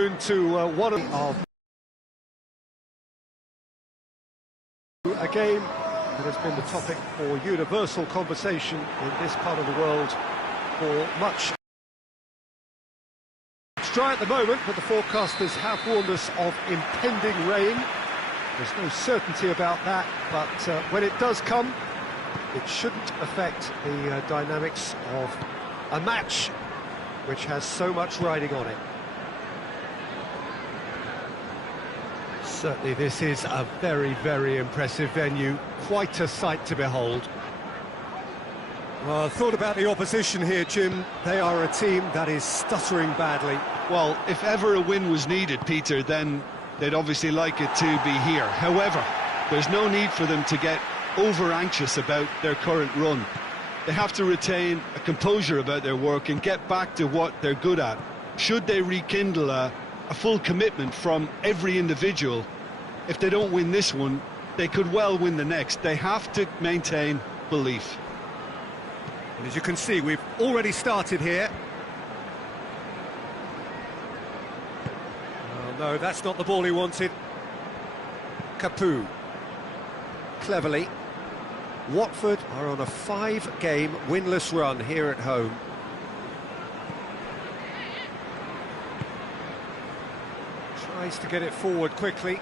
To one of a game that has been the topic for universal conversation in this part of the world for much. It's dry at the moment, but the forecasters have warned us of impending rain. There's no certainty about that, but when it does come, it shouldn't affect the dynamics of a match which has so much riding on it. Certainly this is a very, very impressive venue, quite a sight to behold. Well, I thought about the opposition here, Jim. They are a team that is stuttering badly. Well, if ever a win was needed, Peter, then they'd obviously like it to be here. However, there's no need for them to get over-anxious about their current run. They have to retain a composure about their work and get back to what they're good at. Should they rekindle a full commitment from every individual, if they don't win this one, they could well win the next. They have to maintain belief. And as you can see, we've already started here. Oh, no, that's not the ball he wanted. Capoue. Cleverly. Watford are on a 5-game winless run here at home. Tries to get it forward quickly.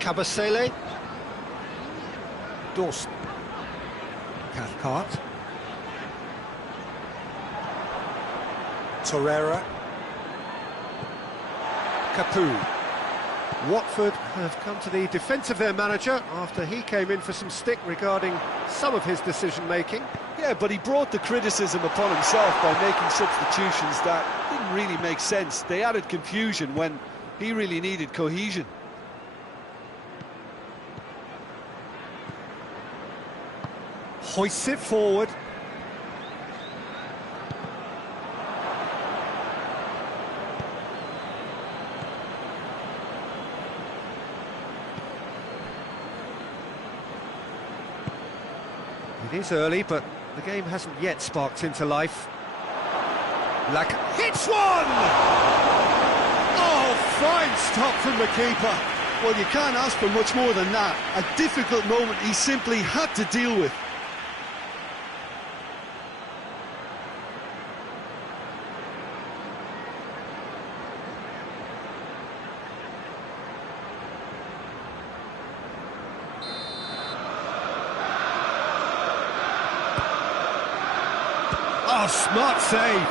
Kabasele. Dawson. Cathcart. Torreira. Capoue. Watford have come to the defence of their manager after he came in for some stick regarding some of his decision-making. Yeah, but he brought the criticism upon himself by making substitutions that didn't really make sense. They added confusion when he really needed cohesion. Hoists it forward. It is early, but the game hasn't yet sparked into life. Hits one! Oh, fine stop from the keeper. Well, you can't ask for much more than that. A difficult moment he simply had to deal with. Oh, smart save.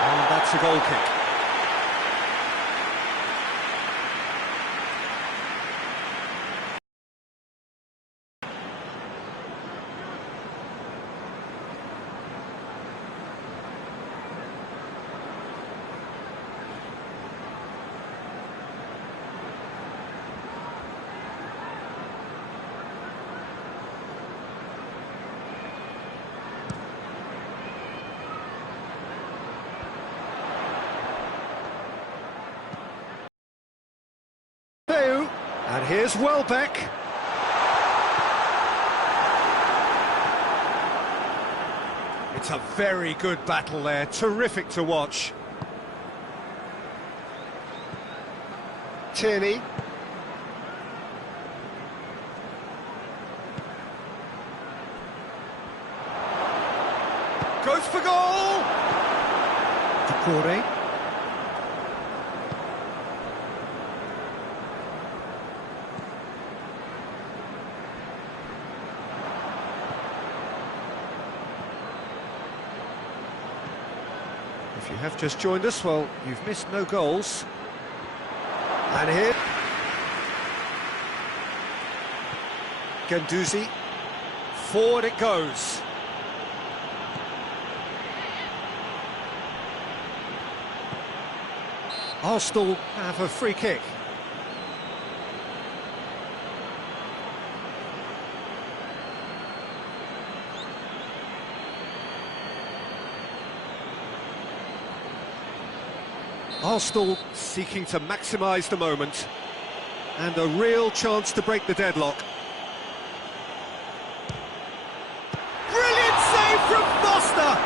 And that's a goal kick. And here's Welbeck. It's a very good battle there, terrific to watch. Tierney. Goes for goal! Corey. If you have just joined us, well, you've missed no goals. And here, Guendouzi, forward it goes. Arsenal have a free kick. Arsenal seeking to maximise the moment, and a real chance to break the deadlock. Brilliant save from Foster!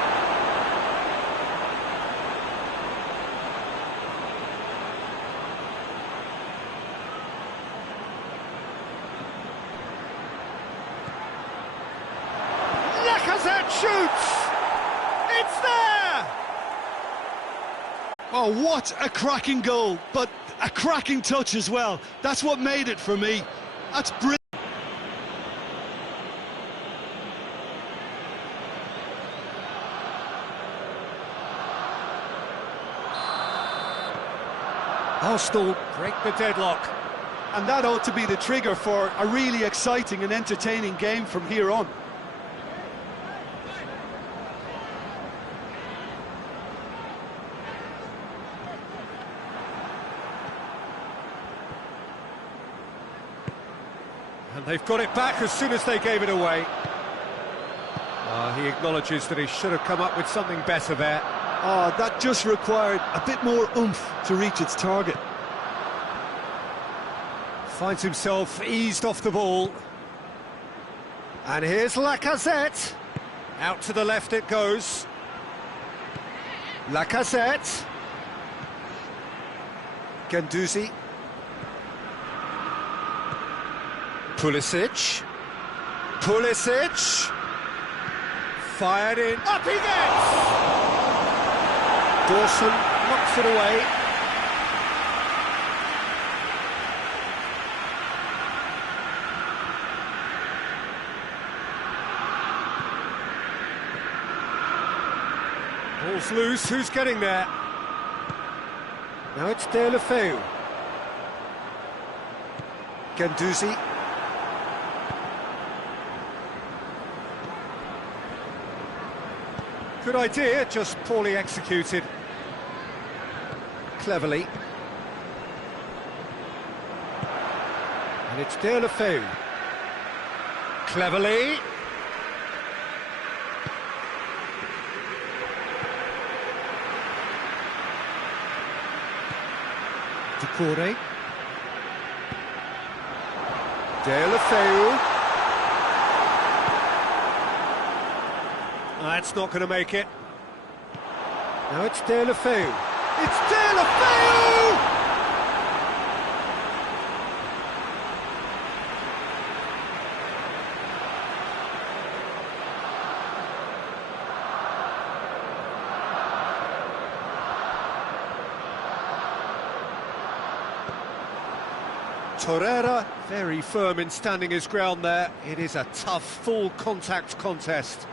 Lacazette shoots! It's there! Oh, what a cracking goal, but a cracking touch as well. That's what made it for me. That's brilliant. Arsenal break the deadlock. And that ought to be the trigger for a really exciting and entertaining game from here on. And they've got it back as soon as they gave it away. He acknowledges that he should have come up with something better there. Oh, that just required a bit more oomph to reach its target. Finds himself eased off the ball. And here's Lacazette. Out to the left it goes. Lacazette. Guendouzi. Pulisic. Pulisic. Fired in. Up he gets! Dawson knocks it away. Ball's loose, who's getting there? Now it's De La Feu. Guendouzi. Good idea, just poorly executed. Cleverly. And it's De La Feu. Cleverly. Decore. De La Feu. That's not going to make it. Now it's De La Feu. It's De La Feu! Torreira, very firm in standing his ground there. It is a tough, full contact contest.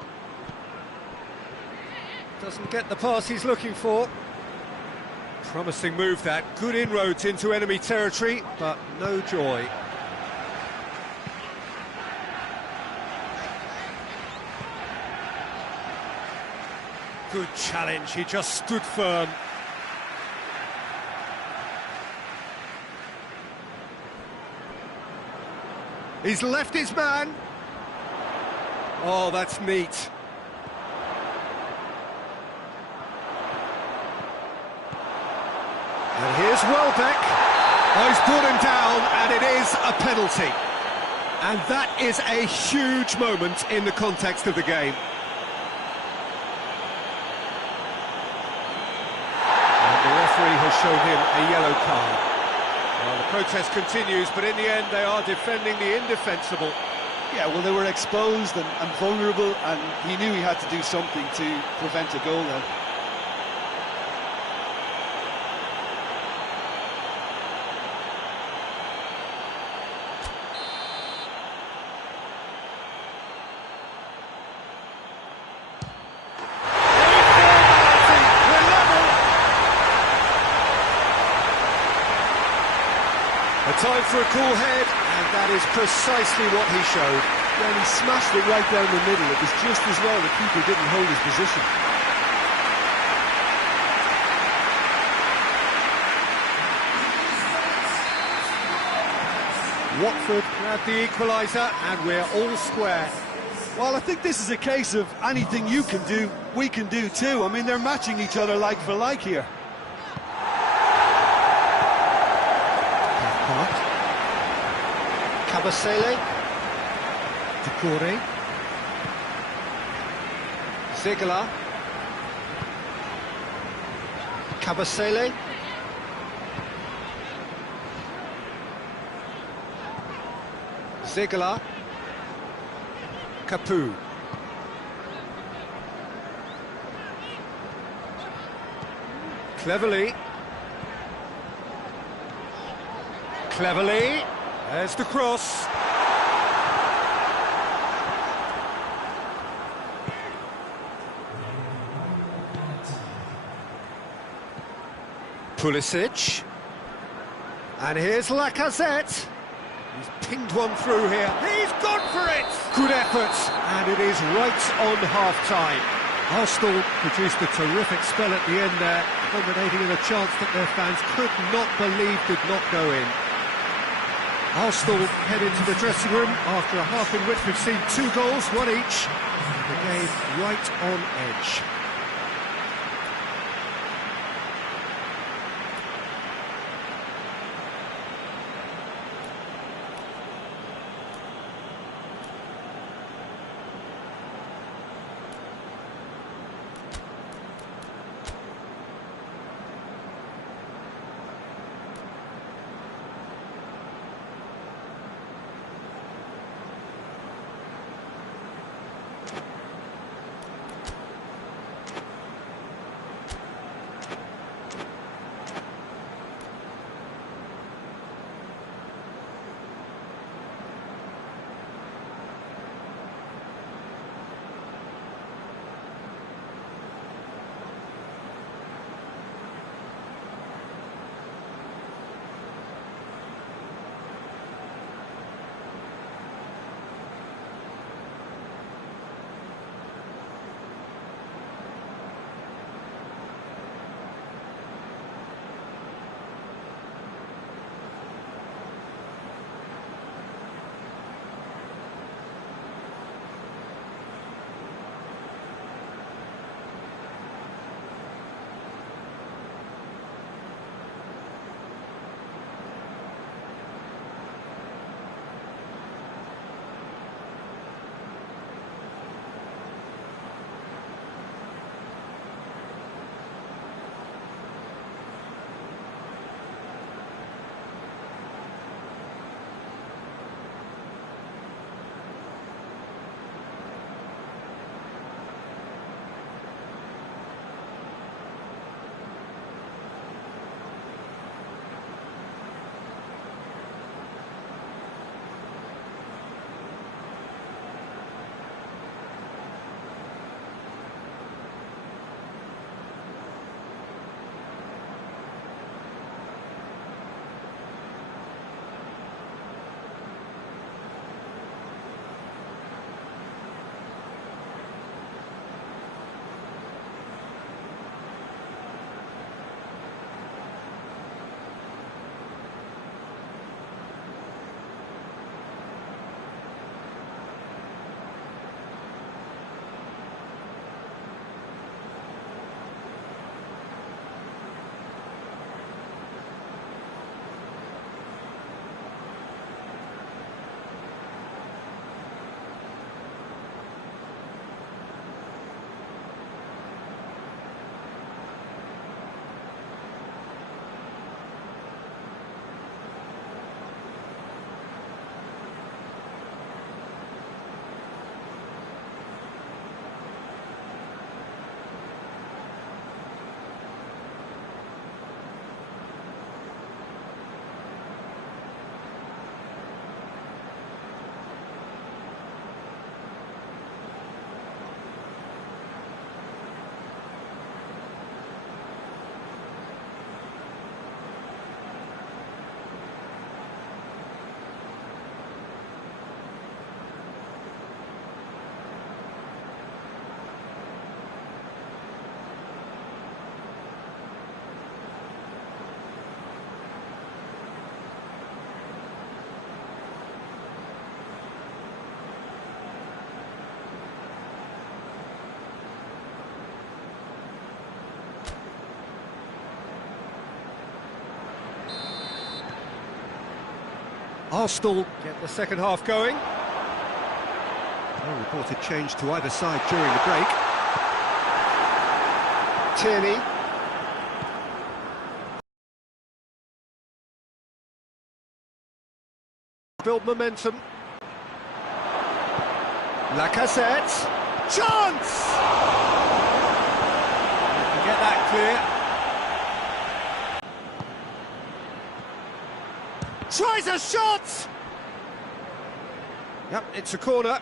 Doesn't get the pass he's looking for. Promising move that, good inroads into enemy territory, but no joy. Good challenge, he just stood firm. He's left his man. Oh, that's neat. And here's Welbeck. Oh, he's brought him down, and it is a penalty. And that is a huge moment in the context of the game. And the referee has shown him a yellow card. Well, the protest continues, but in the end they are defending the indefensible. Yeah, well, they were exposed and vulnerable, and he knew he had to do something to prevent a goal then. A time for a cool head, and that is precisely what he showed. Yeah, and he smashed it right down the middle. It was just as well the keeper didn't hold his position. Watford grab the equaliser, and we're all square. Well, I think this is a case of anything you can do, we can do too. I mean, they're matching each other like for like here. Kabasele, Decore, Ziegler, Kabasele, Ziegler, Capu, cleverly, there's the cross. Pulisic, and here's Lacazette. He's pinged one through here. He's gone for it! Good effort, and it is right on half-time. Arsenal produced a terrific spell at the end there, culminating in a chance that their fans could not believe did not go in. Arsenal head into the dressing room after a half in which we've seen 2 goals, one each. The game right on edge. Arsenal get the second half going. No reported change to either side during the break. Tierney. Build momentum. Lacazette. Chance! Get that clear. Tries a shot! Yep, it's a corner.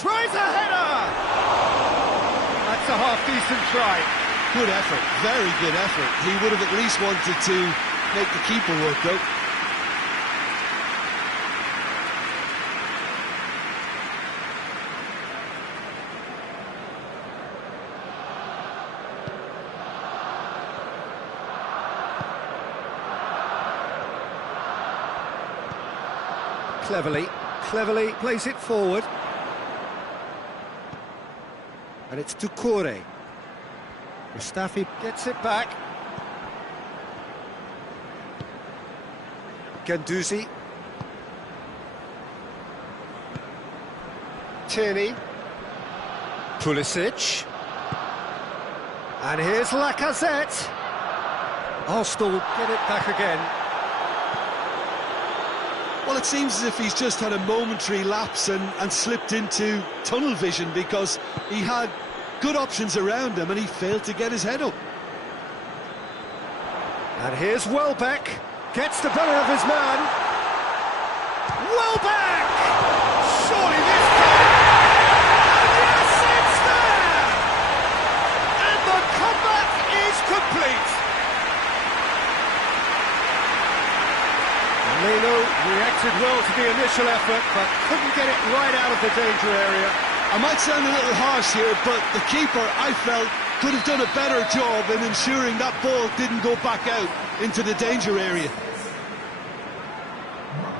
Tries a header! That's a half-decent try. Good effort, very good effort. He would have at least wanted to make the keeper work though. Cleverly plays it forward. And it's Doucouré. Mustafi gets it back. Guendouzi. Tierney. Pulisic. And here's Lacazette. Arsenal get it back again. Well, it seems as if he's just had a momentary lapse and slipped into tunnel vision because he had good options around him and he failed to get his head up. And here's Welbeck, gets the better of his man. Welbeck! Surely this time! And yes, it's there! And the comeback is complete! Leno reacted well to the initial effort, but couldn't get it right out of the danger area. I might sound a little harsh here, but the keeper, I felt, could have done a better job in ensuring that ball didn't go back out into the danger area.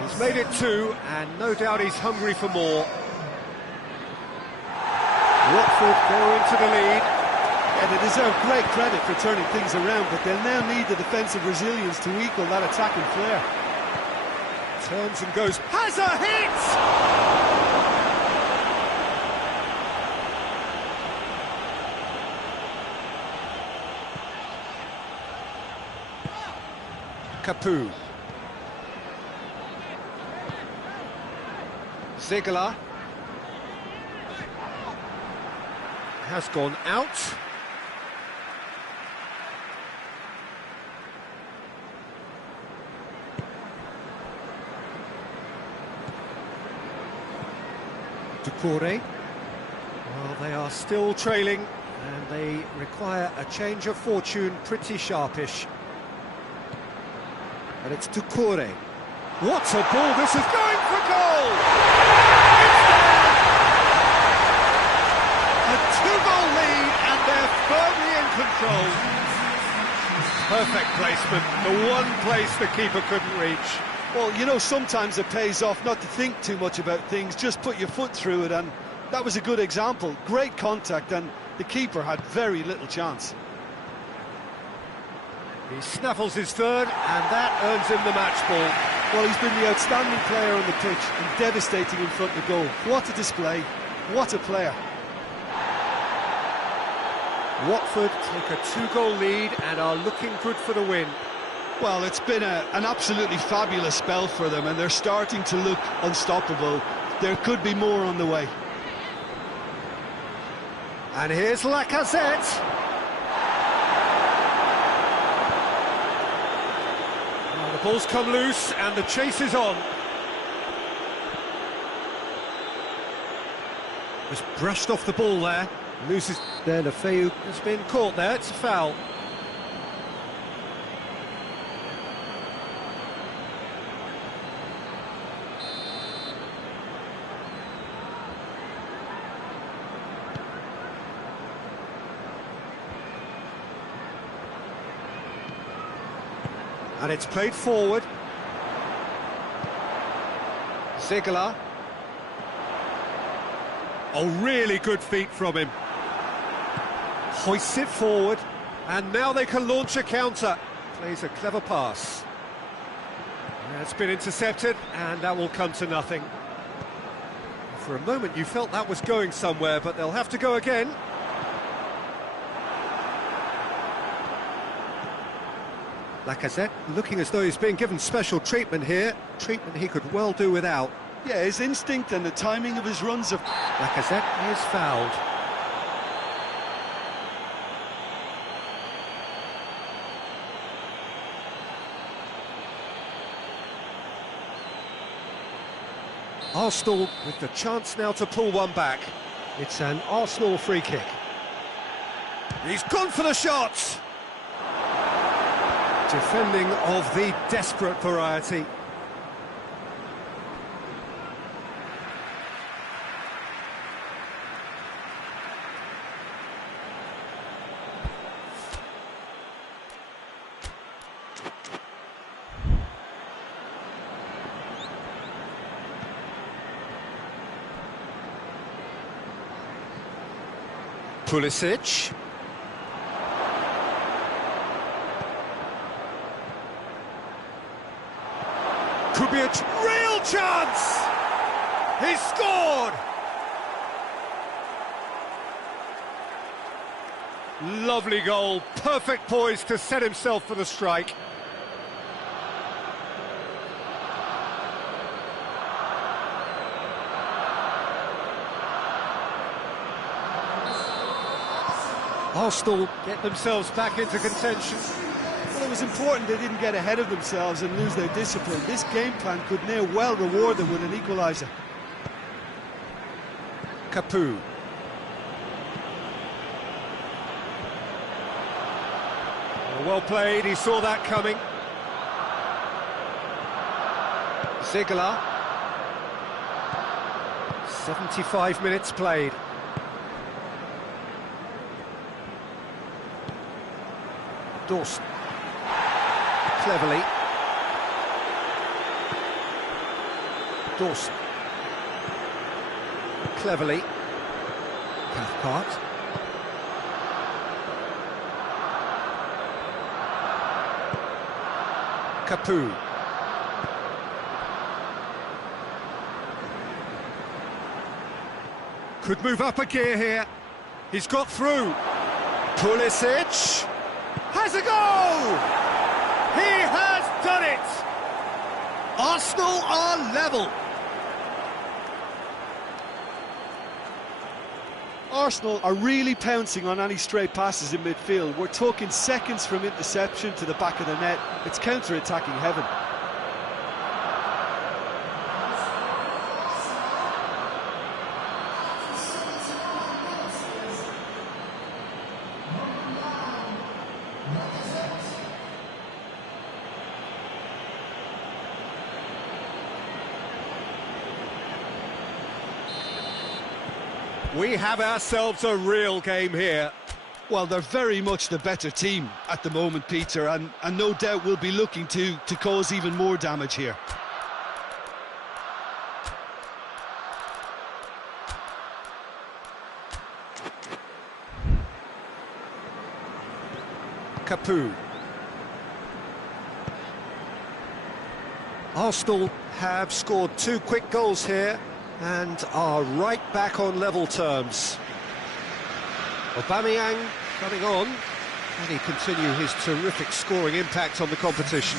He's made it two, and no doubt he's hungry for more. Watford go into the lead. Yeah, they deserve great credit for turning things around, but they'll now need the defensive resilience to equal that attacking flair. Turns and goes, has a hit! Capoue. Ziegler. Has gone out. Doucouré. Well, they are still trailing, and they require a change of fortune pretty sharpish. And it's Doucouré. What a ball, this is going for goal! It's there! A two-goal lead, and they're firmly in control. Perfect placement, the one place the keeper couldn't reach. Well, you know, sometimes it pays off not to think too much about things, just put your foot through it, and that was a good example. Great contact, and the keeper had very little chance. He snaffles his third, and that earns him the match ball. Well, he's been the outstanding player on the pitch and devastating in front of goal. What a display, what a player. Watford take a two-goal lead and are looking good for the win. Well, it's been an absolutely fabulous spell for them, and they're starting to look unstoppable. There could be more on the way. And here's Lacazette. Well, the ball's come loose, and the chase is on. Just brushed off the ball there. Loses there, Lefeu has been caught there, it's a foul. And it's played forward. Ziegler. Oh, really good feet from him. Hoists it forward, and now they can launch a counter. Plays a clever pass. It's been intercepted, and that will come to nothing. For a moment you felt that was going somewhere, but they'll have to go again. Lacazette looking as though he's being given special treatment here. Treatment he could well do without. Yeah, his instinct and the timing of his runs are... Lacazette is fouled. Arsenal with the chance now to pull one back. It's an Arsenal free kick. He's gone for the shot! Defending of the desperate variety. Pulisic. Could be a real chance! He scored! Lovely goal, perfect poise to set himself for the strike. Arsenal get themselves back into contention. Well, it was important they didn't get ahead of themselves and lose their discipline. This game plan could near well reward them with an equaliser. Capu. Well played, he saw that coming. Ziegler. 75 minutes played. Dawson. Cleverly. Dawson. Cleverly. Cathcart. Capu. Could move up a gear here. He's got through. Pulisic. Has a goal! He has done it! Arsenal are level. Arsenal are really pouncing on any stray passes in midfield. We're talking seconds from interception to the back of the net. It's counter-attacking heaven. We have ourselves a real game here. Well, they're very much the better team at the moment, Peter, and no doubt will be looking to cause even more damage here. Capu. Arsenal have scored 2 quick goals here and are right back on level terms. Aubameyang coming on. Can he continue his terrific scoring impact on the competition?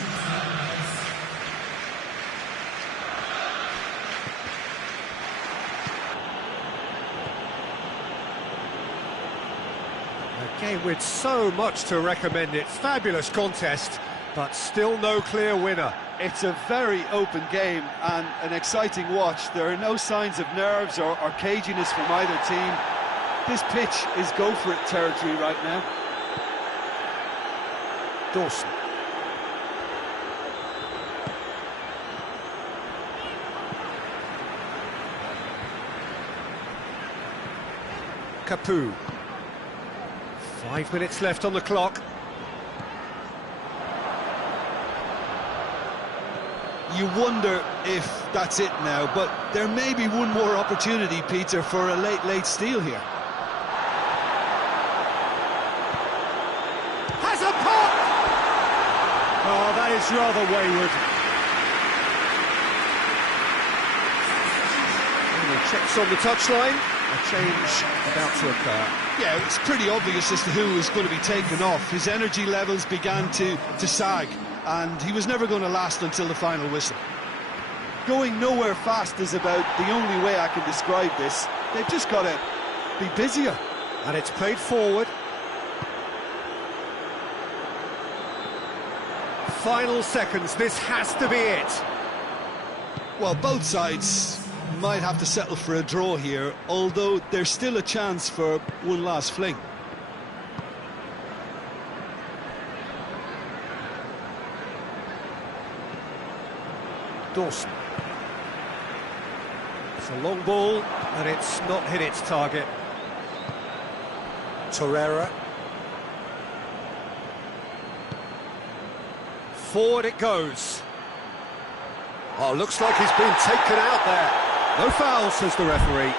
A game with so much to recommend it. Fabulous contest, but still no clear winner. It's a very open game and an exciting watch. There are no signs of nerves or caginess from either team. This pitch is go-for-it territory right now. Dawson. Capu. 5 minutes left on the clock. you wonder if that's it now, but there may be one more opportunity, Peter, for a late steal here. Has a pop! Oh, that is rather wayward. And he checks on the touchline. A change about to occur. Yeah, it's pretty obvious as to who was going to be taken off. His energy levels began to sag, and he was never going to last until the final whistle. Going nowhere fast is about the only way I can describe this. They've just got to be busier. And it's played forward. Final seconds, this has to be it. Well, both sides might have to settle for a draw here, although there's still a chance for one last fling. Dawson. It's a long ball, and it's not hit its target. Torreira. Forward it goes. Oh, looks like he's been taken out there. No foul, says the referee.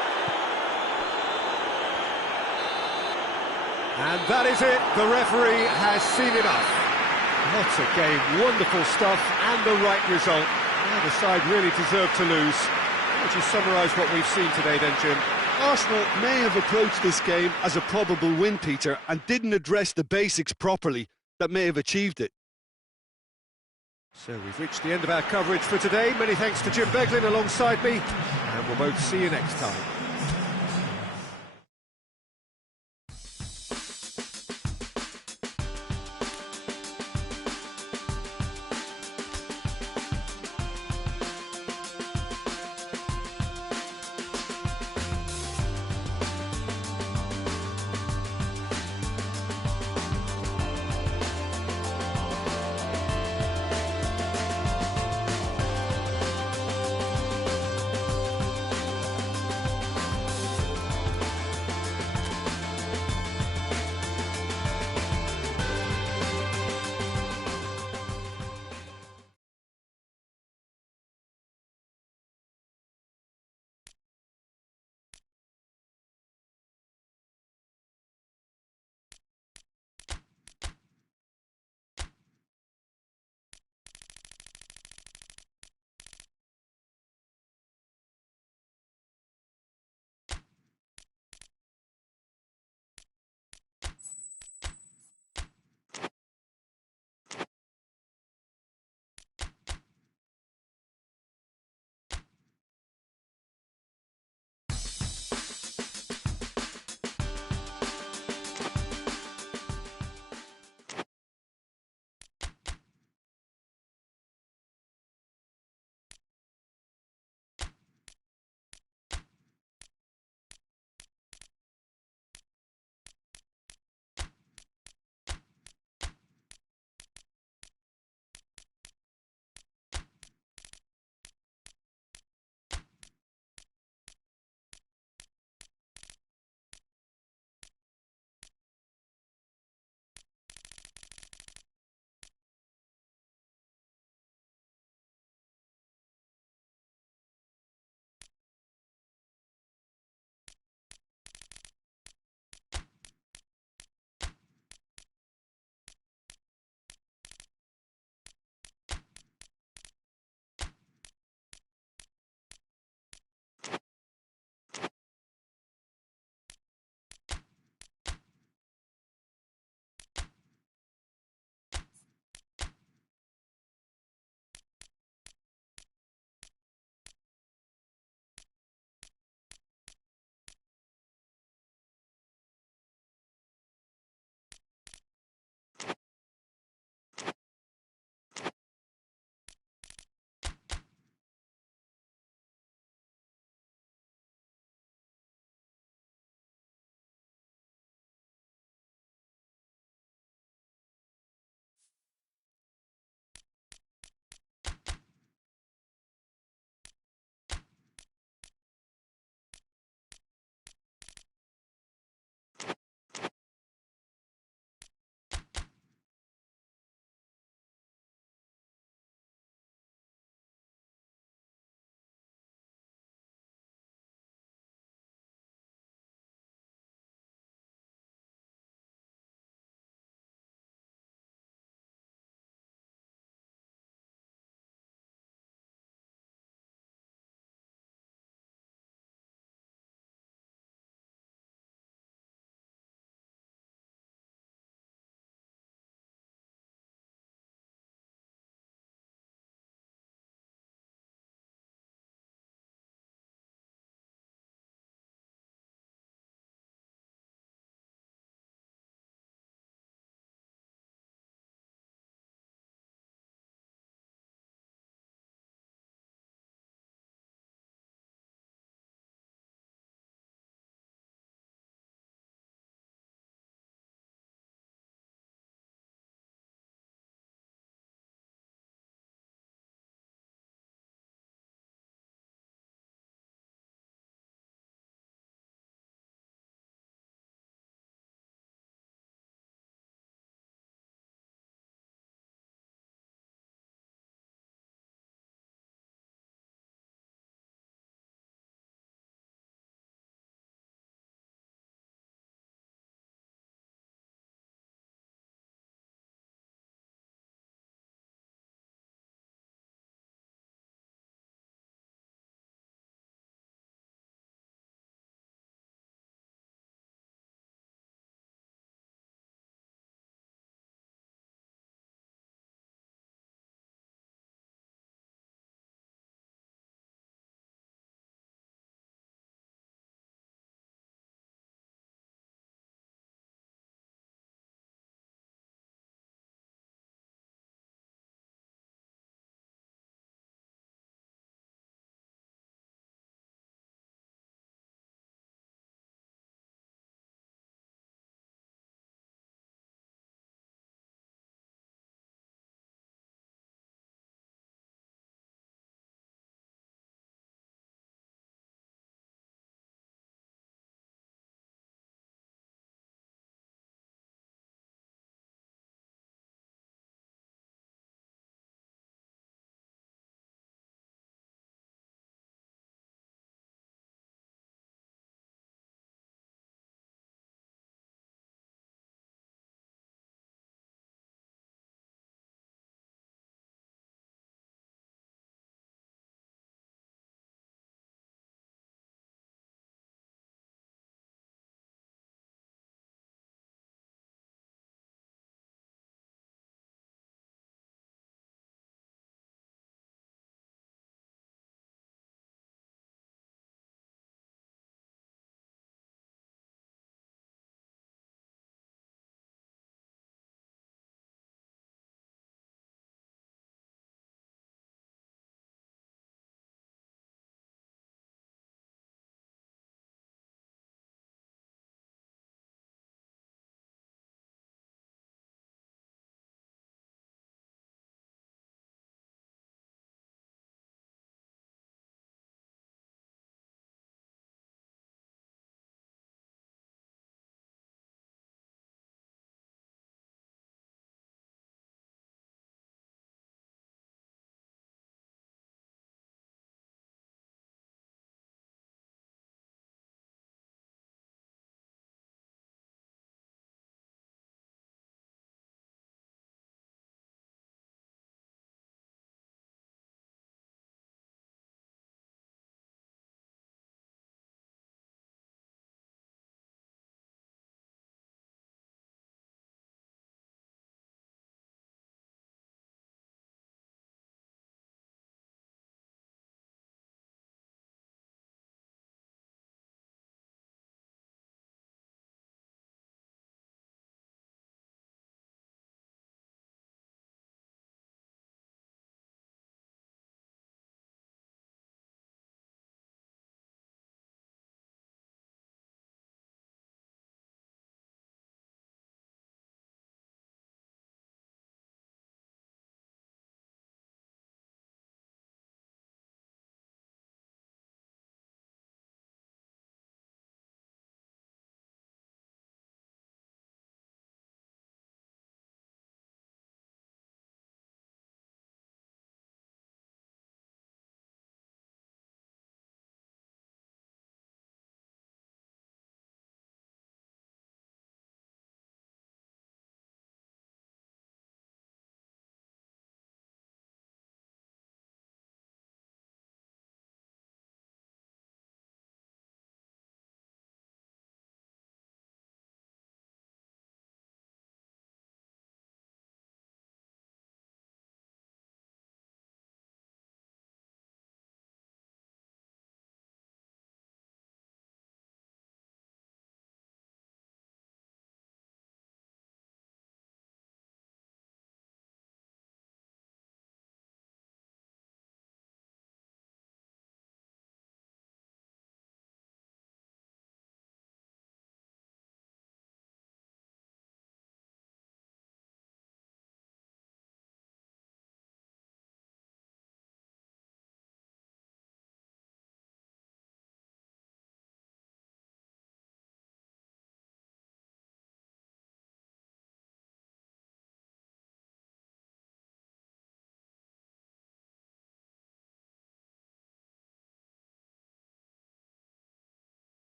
And that is it. The referee has seen enough. What a game. Wonderful stuff and the right result. Neither side really deserved to lose. How would you summarise what we've seen today then, Jim? Arsenal may have approached this game as a probable win, Peter, and didn't address the basics properly that may have achieved it. So we've reached the end of our coverage for today. Many thanks to Jim Beglin alongside me, and we'll both see you next time.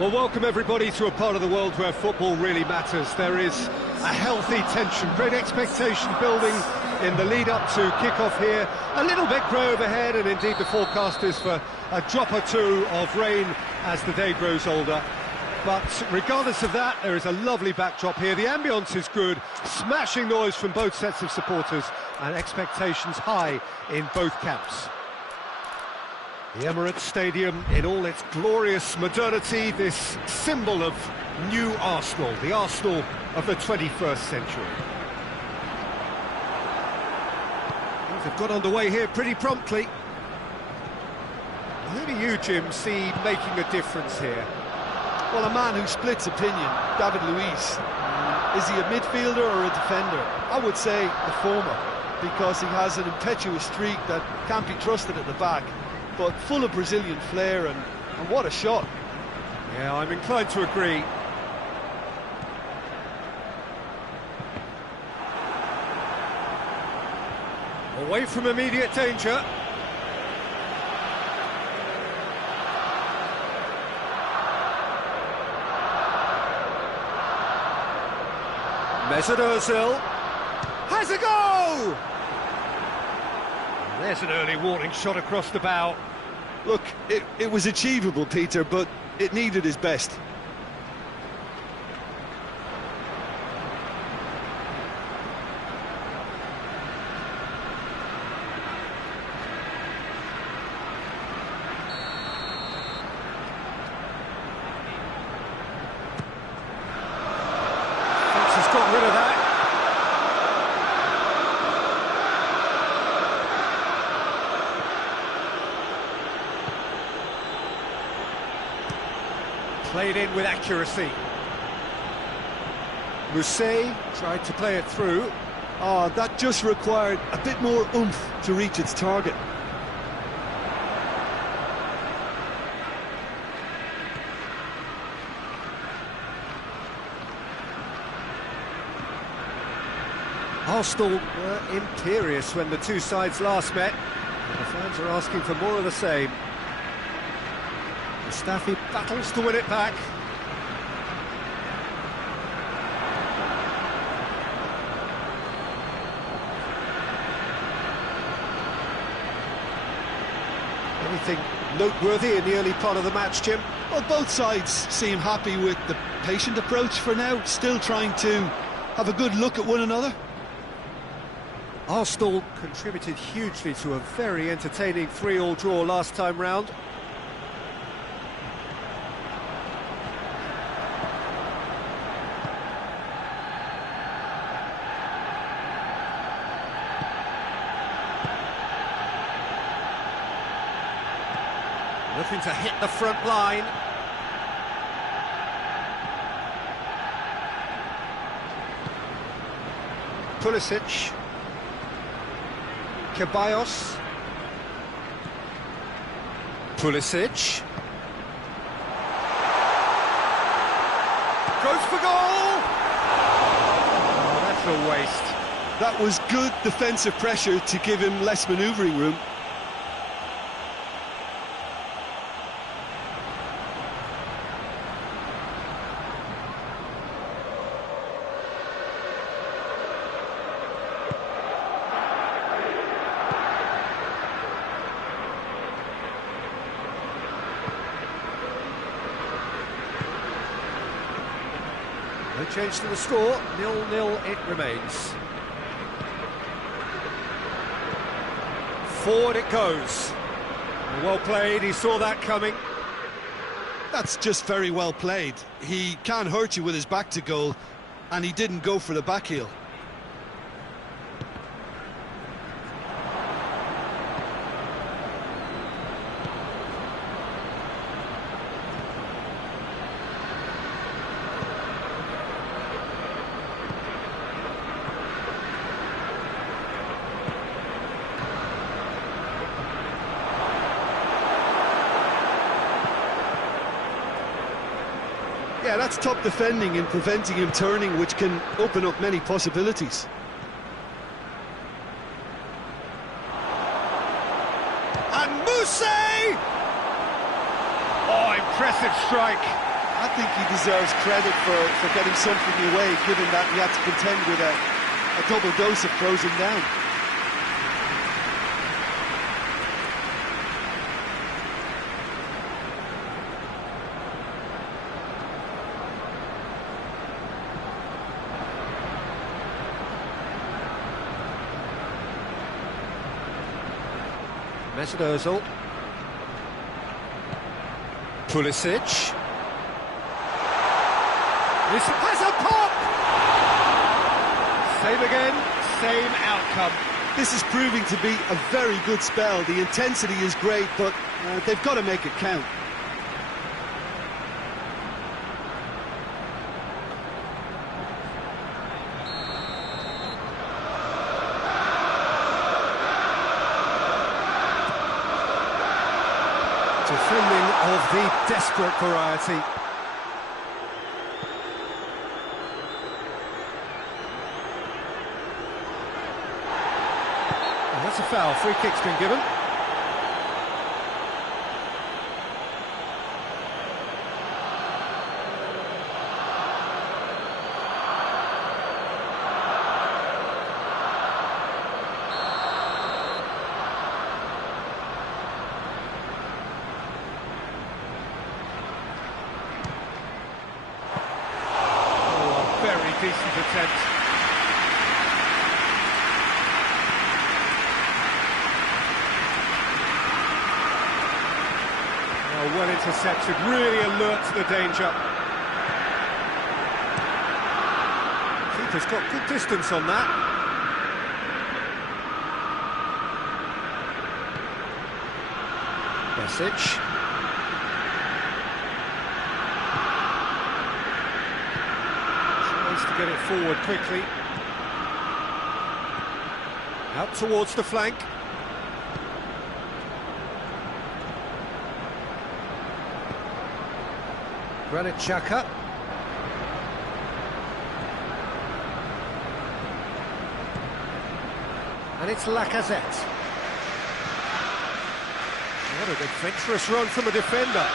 Well, welcome everybody to a part of the world where football really matters. There is a healthy tension, great expectation building in the lead-up to kick-off here. A little bit grey overhead, and indeed the forecast is for a drop or two of rain as the day grows older. But regardless of that, there is a lovely backdrop here. The ambience is good, smashing noise from both sets of supporters, and expectations high in both camps. The Emirates Stadium in all its glorious modernity, this symbol of new Arsenal, the Arsenal of the 21st century. Things have got underway here pretty promptly. Who do you, Jim, see making a difference here? Well, a man who splits opinion, David Luiz. Is he a midfielder or a defender? I would say the former, because he has an impetuous streak that can't be trusted at the back, but full of Brazilian flair, and what a shot. Yeah, I'm inclined to agree. Away from immediate danger. Mesut Ozil has a go! And there's an early warning shot across the bow. Look, it was achievable, Peter, but it needed his best. Got rid of that. Played in with accuracy. Mousset tried to play it through. Oh, that just required a bit more oomph to reach its target. Arsenal were imperious when the two sides last met, and the fans are asking for more of the same. Mustafi battles to win it back. Anything noteworthy in the early part of the match, Jim? Well, both sides seem happy with the patient approach for now, still trying to have a good look at one another. Arsenal contributed hugely to a very entertaining 3-3 draw last time round. Looking to hit the front line. Pulisic. Ceballos. Pulisic. Goes for goal! Oh, that's a waste. That was good defensive pressure to give him less manoeuvring room. No change to the score, 0-0 it remains. Forward it goes. Well played, he saw that coming. That's just very well played. He can't hurt you with his back to goal, and he didn't go for the back heel. Yeah, that's top defending and preventing him turning, which can open up many possibilities. And Mousset! Oh, impressive strike. I think he deserves credit for getting something away, given that he had to contend with a double dose of closing down. Mesut Ozil. Pulisic. This has a pop! Same again, same outcome. This is proving to be a very good spell. The intensity is great, but they've got to make it count. Defending of the desperate variety. And that's a foul. Free kick's been given. Decent attempt. Well intercepted, really alert to the danger. Keeper's got good distance on that. Message. To get it forward quickly. Out towards the flank. Granit Xhaka. And it's Lacazette. What an adventurous run from a defender.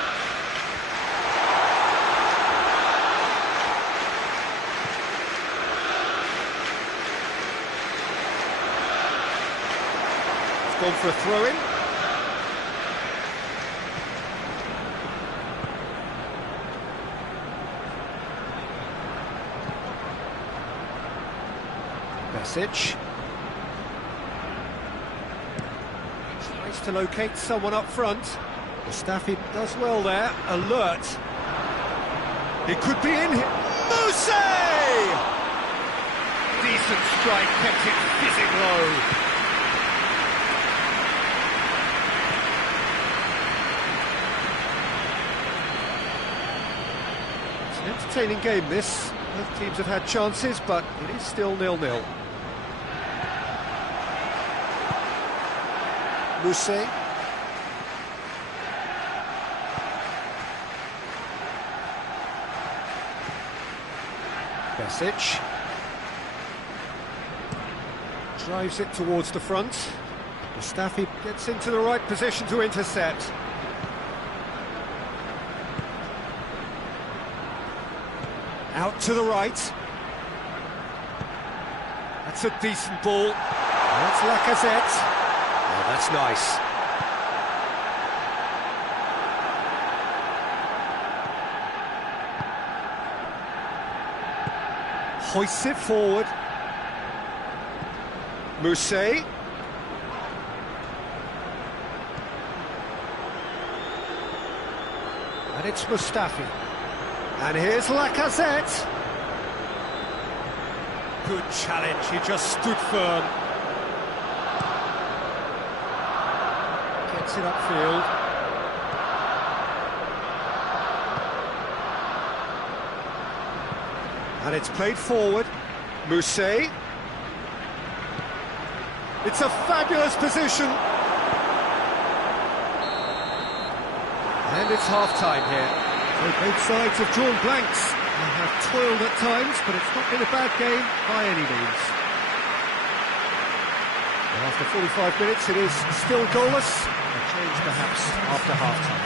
Gone for a throw-in. Message. Tries to locate someone up front. Mustafi does well there. Alert. It could be in here. Mousse! Decent strike, kept it fizzing low. Entertaining game this. Both teams have had chances, but it is still 0-0. Mousse. Besic. Drives it towards the front. Mustafi gets into the right position to intercept. Out to the right. That's a decent ball. That's Lacazette. Oh, that's nice. Hoists it forward. Mousse. And it's Mustafi. And here's Lacazette. Good challenge, he just stood firm. Gets it upfield. And it's played forward. Mousse. It's a fabulous position. And it's half-time here. So both sides have drawn blanks and have toiled at times, but it's not been a bad game by any means. And after 45 minutes, it is still goalless. A change perhaps after half-time.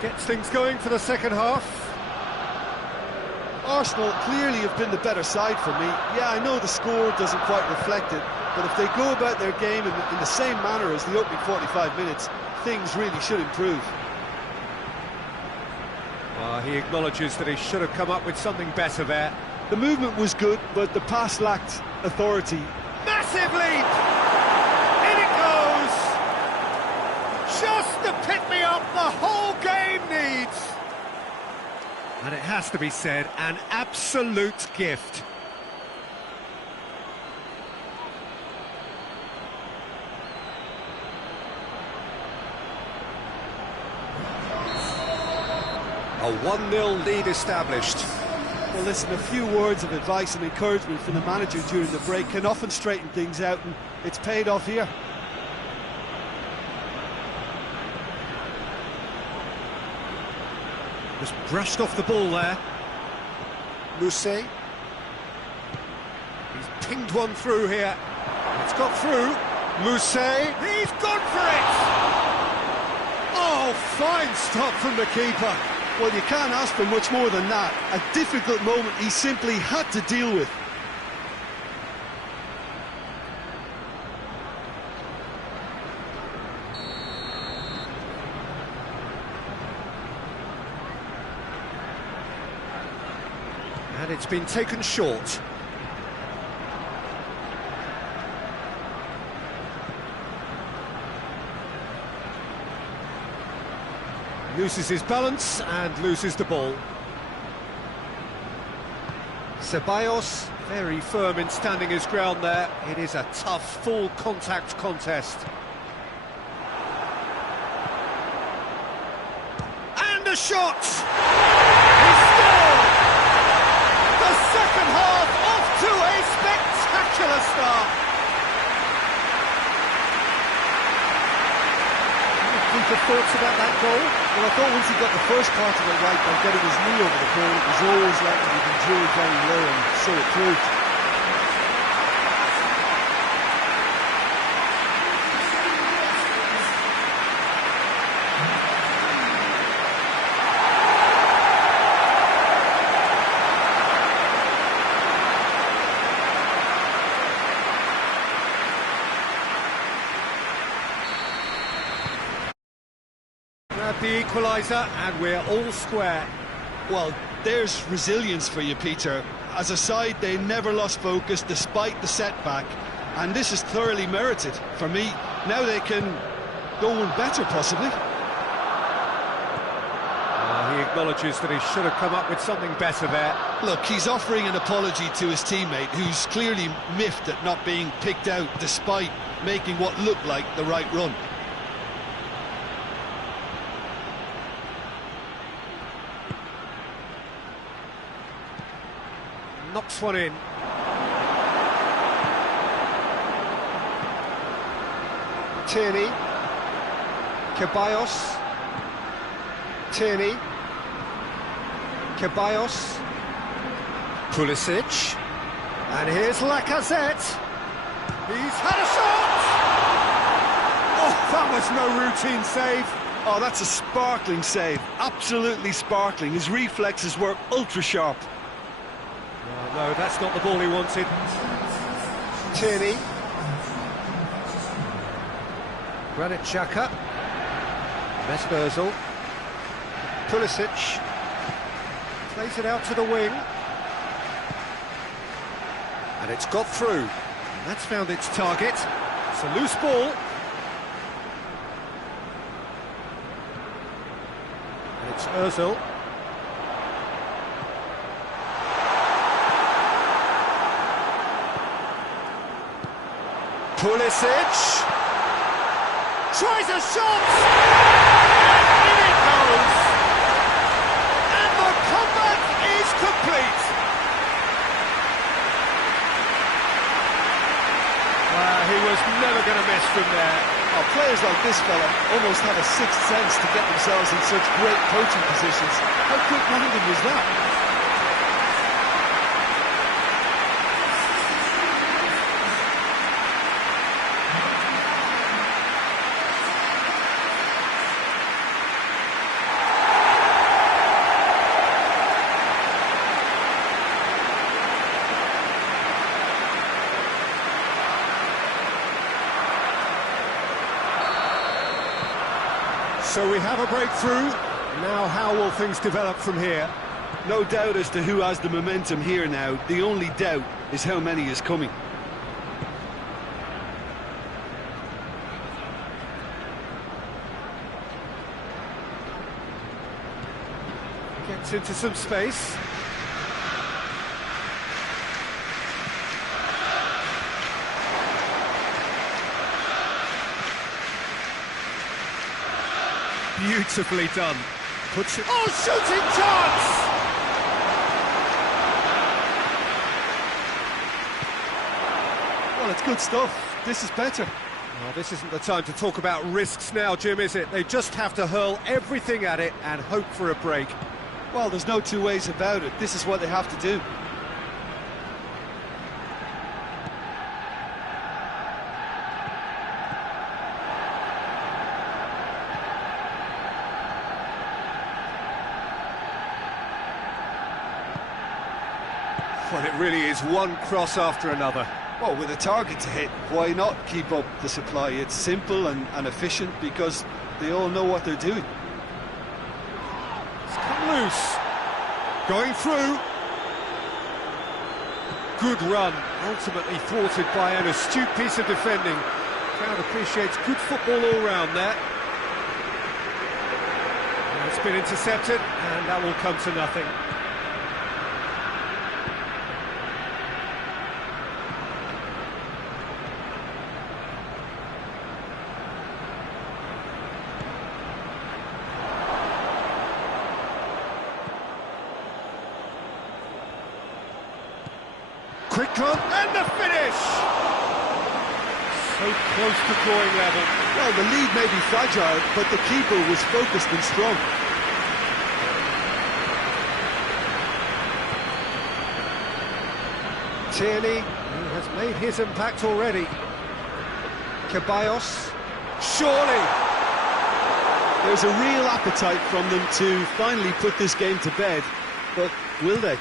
Gets things going for the second half. Arsenal clearly have been the better side for me. Yeah, I know the score doesn't quite reflect it, but if they go about their game in the same manner as the opening 45 minutes, things really should improve. He acknowledges that he should have come up with something better there. The movement was good, but the pass lacked authority. Massive leap! In it goes! Just the pick-me-up the whole game needs! And it has to be said, an absolute gift. A 1-0 lead established. Well, listen, a few words of advice and encouragement from the manager during the break can often straighten things out, and it's paid off here. Just brushed off the ball there. Mousset. He's pinged one through here. It's got through. Mousset. He's gone for it! Oh, fine stop from the keeper. Well, you can't ask for much more than that. A difficult moment he simply had to deal with. And it's been taken short. Loses his balance and loses the ball. Ceballos, very firm in standing his ground there. It is a tough, full contact contest. And a shot! He scored! The second half off to a spectacular start. Deeper thoughts about that goal? Well, I thought once he got the first part of it right by getting his knee over the ball, it was always likely to be drilled very low, and so it proved. The equaliser, and we're all square. Well, there's resilience for you, Peter. As a side, they never lost focus despite the setback, and this is thoroughly merited. For me, now they can go one better, possibly. He acknowledges that he should have come up with something better there. Look, he's offering an apology to his teammate, who's clearly miffed at not being picked out despite making what looked like the right run. Knocks one in. Tierney. Ceballos. Tierney. Ceballos. Pulisic. And here's Lacazette. He's had a shot! Oh, that was no routine save. Oh, that's a sparkling save. Absolutely sparkling. His reflexes were ultra-sharp. No, that's not the ball he wanted. Tierney. Granit Xhaka. Mesut Ozil. Pulisic. Plays it out to the wing. And it's got through. And that's found its target. It's a loose ball. And it's Ozil. Pulisic tries a shot, and in it goes, and the comeback is complete. He was never going to miss from there. Oh, players like this fella almost have a sixth sense to get themselves in such great coaching positions. How quick-minded was that? So we have a breakthrough. Now how will things develop from here? No doubt as to who has the momentum here now. The only doubt is how many is coming. Gets into some space. Beautifully done. Puts it... Oh, shooting chance! Well, it's good stuff. This is better. Well, this isn't the time to talk about risks now, Jim, is it? They just have to hurl everything at it and hope for a break. Well, there's no two ways about it. This is what they have to do. Well, it really is one cross after another. Well, with a target to hit, why not keep up the supply? It's simple and efficient because they all know what they're doing. It's come loose. Going through. Good run. Ultimately thwarted by an astute piece of defending. Crowd appreciates good football all round there. And it's been intercepted, and that will come to nothing. Quick run, and the finish! So close to drawing level. Well, the lead may be fragile, but the keeper was focused and strong. Tierney, who has made his impact already. Ceballos, surely! There's a real appetite from them to finally put this game to bed, but will they?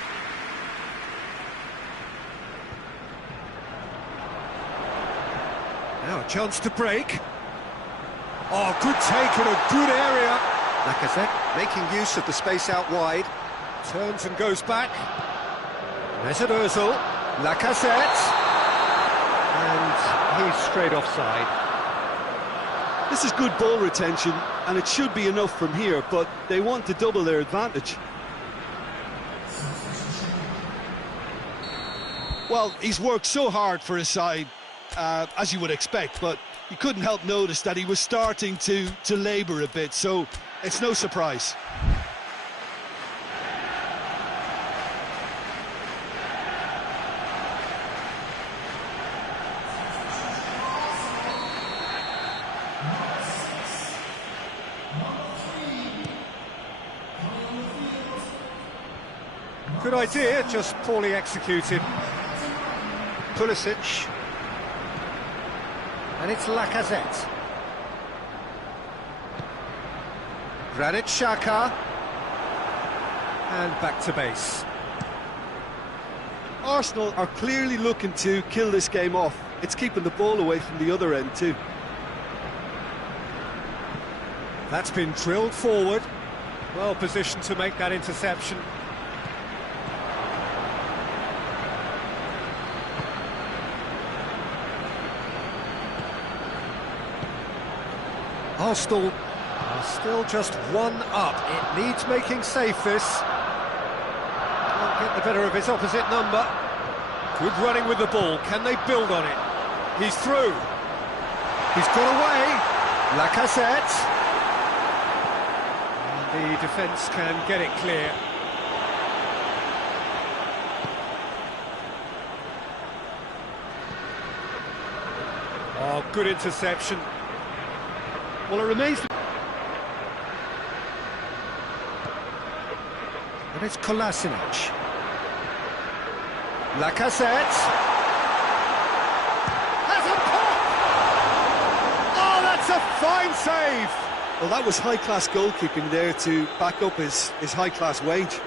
Now a chance to break. Oh, good take in a good area. Lacazette making use of the space out wide. Turns and goes back. Mesut Ozil. Lacazette. And he's straight offside. This is good ball retention, and it should be enough from here, but they want to double their advantage. Well, he's worked so hard for his side, as you would expect, but you couldn't help notice that he was starting to labour a bit, so it's no surprise. Good idea, just poorly executed. Pulisic. And it's Lacazette. Granit Xhaka. And back to base. Arsenal are clearly looking to kill this game off. It's keeping the ball away from the other end too. That's been drilled forward. Well positioned to make that interception. Arsenal are still just one up. It needs making safe, this. Can't get the better of his opposite number. Good running with the ball. Can they build on it? He's through. He's got away. Lacazette. And the defence can get it clear. Oh, good interception. Well, it remains... And it's Kolasinac. Lacazette. Has a pop! Oh, that's a fine save! Well, that was high-class goalkeeping there to back up his high-class wage.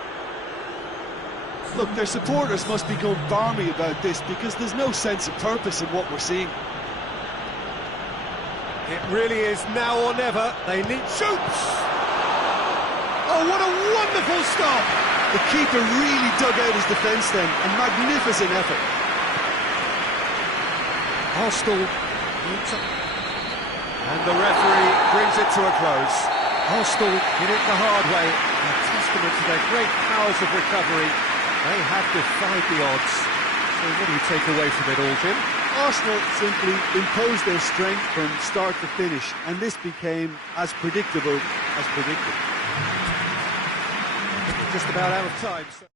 Look, their supporters must be going barmy about this because there's no sense of purpose in what we're seeing. It really is now or never. They need... Shoots! Oh, what a wonderful stop! The keeper really dug out his defence then. A magnificent effort. Arsenal needs a... And the referee brings it to a close. Arsenal did it the hard way. A testament to their great powers of recovery. They have defied the odds. So what do you take away from it all, Jim? Arsenal simply imposed their strength from start to finish, and this became as predictable as predicted. We're just about out of time. So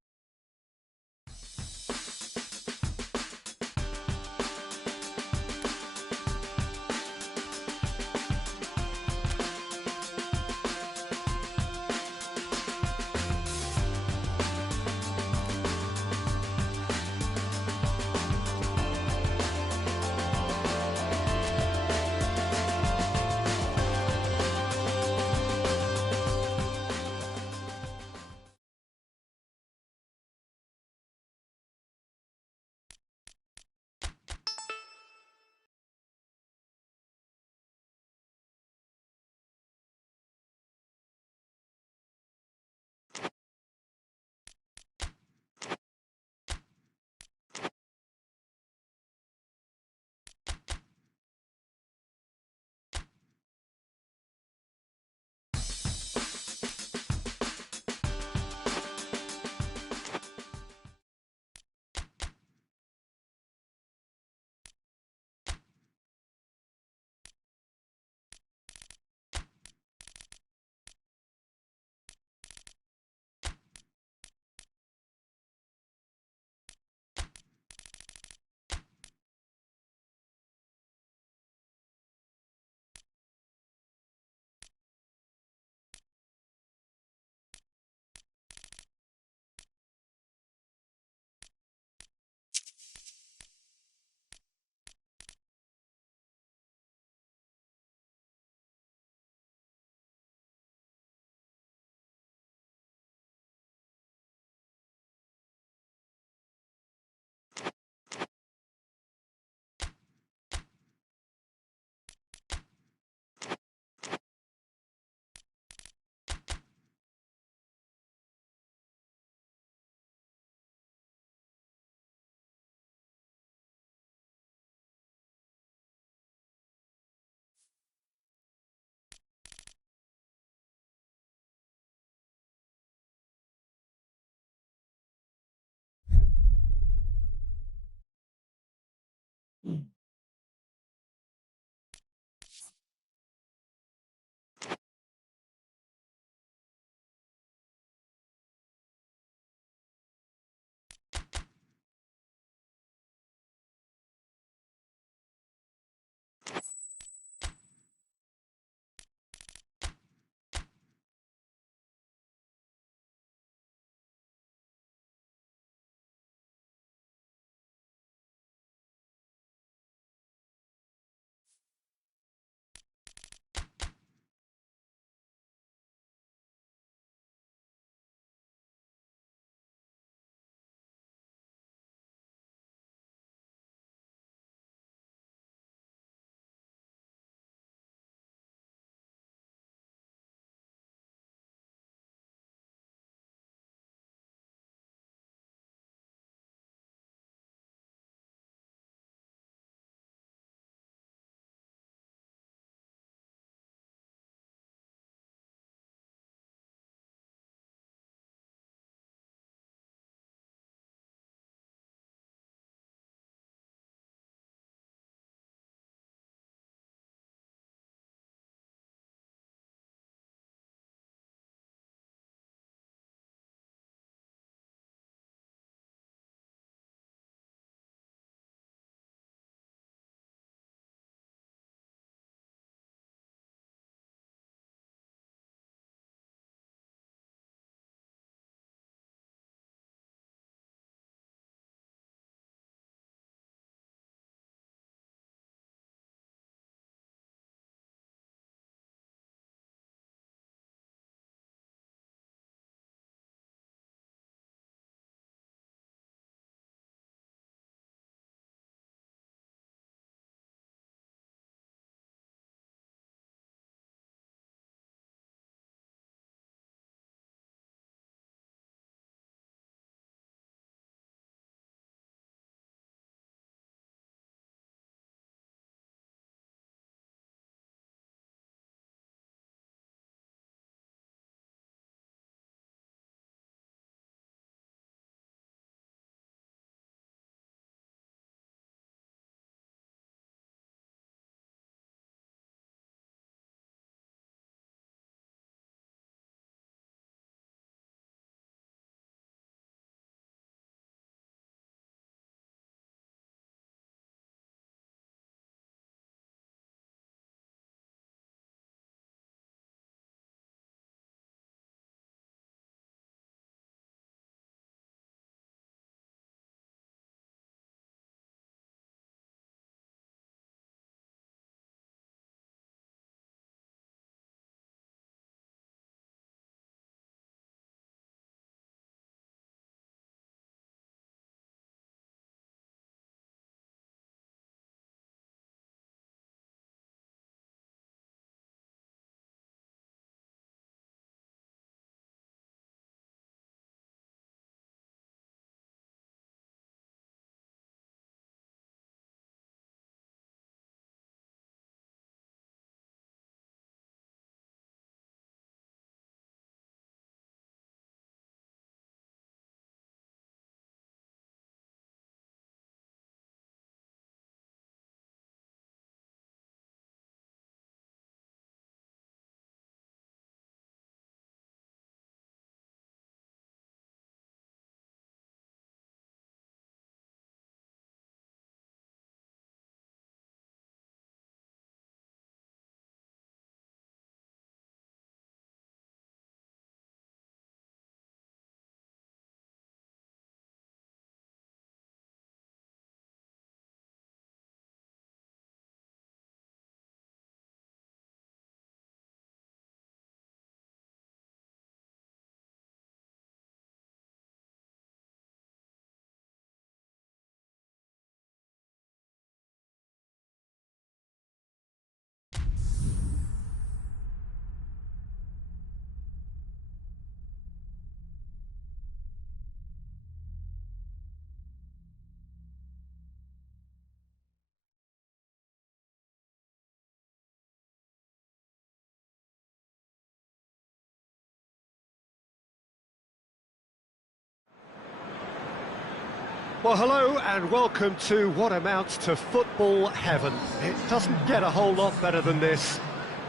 Well, hello and welcome to what amounts to football heaven. It doesn't get a whole lot better than this.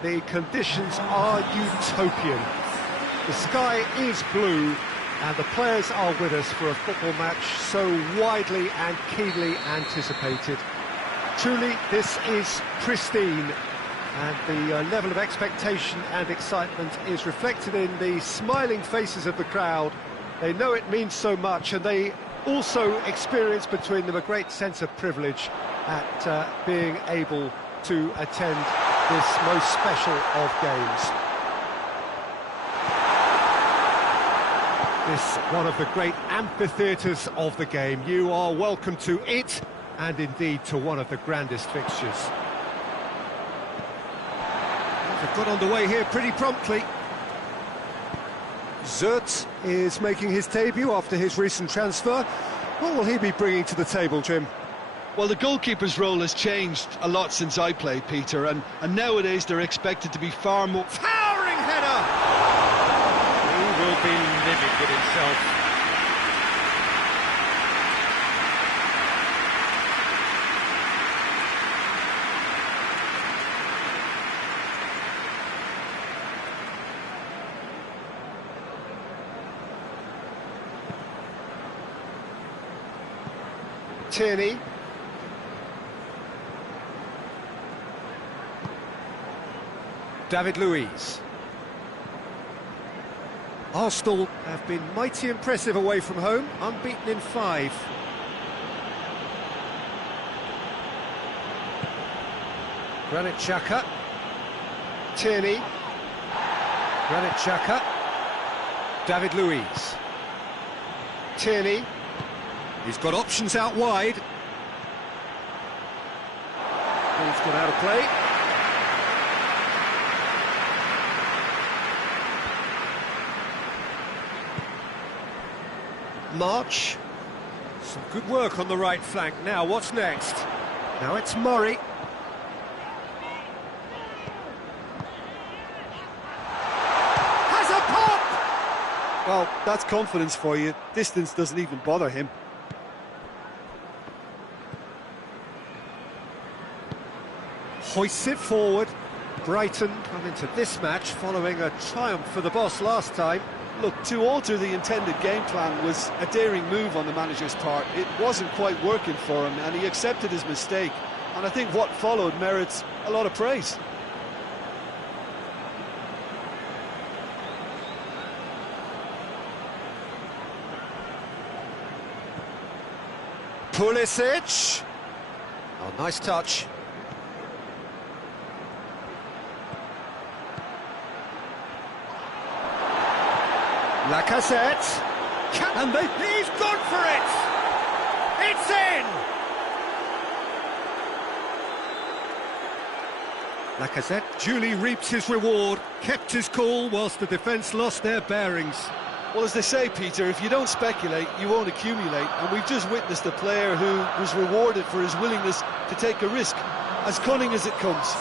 The conditions are utopian. The sky is blue and the players are with us for a football match so widely and keenly anticipated. Truly, this is pristine, and the level of expectation and excitement is reflected in the smiling faces of the crowd. They know it means so much, and they also experience between them a great sense of privilege at being able to attend this most special of games. This one of the great amphitheatres of the game. You are welcome to it, and indeed to one of the grandest fixtures. They've got underway here pretty promptly. Zert is making his debut after his recent transfer. What will he be bringing to the table, Jim? Well, the goalkeeper's role has changed a lot since I played, Peter, and nowadays they're expected to be far more... Towering header! He will be livid with himself. Tierney. David Luiz. Arsenal have been mighty impressive away from home, unbeaten in 5. Granit Xhaka. Tierney. Granit Xhaka. David Luiz. Tierney. He's got options out wide. Ball's gone out of play. March. Some good work on the right flank. Now, what's next? Now it's Murray. Has a pop! Well, that's confidence for you. Distance doesn't even bother him. Hoists it forward. Brighton come into this match following a triumph for the boss last time. Look, to alter the intended game plan was a daring move on the manager's part. It wasn't quite working for him, and he accepted his mistake. And I think what followed merits a lot of praise. Pulisic. Oh, nice touch. Lacazette. And he's gone for it! It's in! Lacazette duly reaps his reward, kept his cool whilst the defence lost their bearings. Well, as they say, Peter, if you don't speculate, you won't accumulate. And we've just witnessed a player who was rewarded for his willingness to take a risk, as cunning as it comes.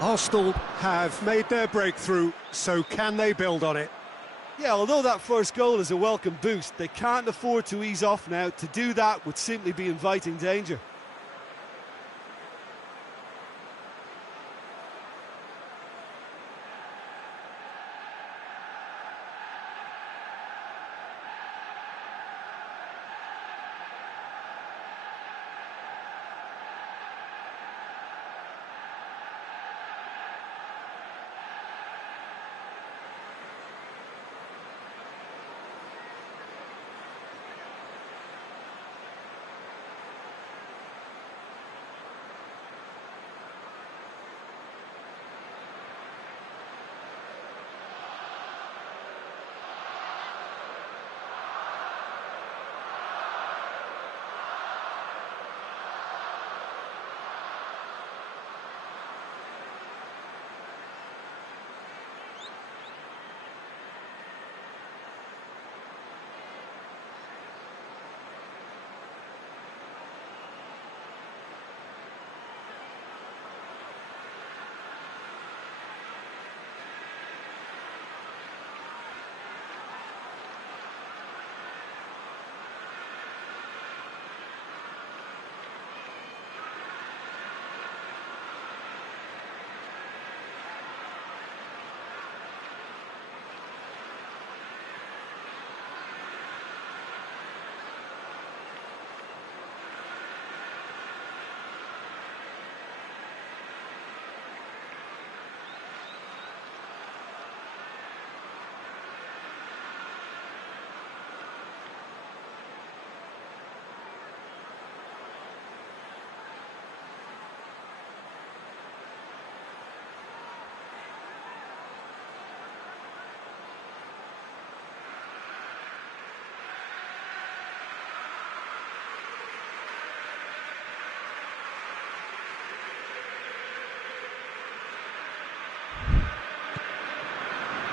Arsenal have made their breakthrough, so can they build on it? Yeah, although that first goal is a welcome boost, they can't afford to ease off now. To do that would simply be inviting danger.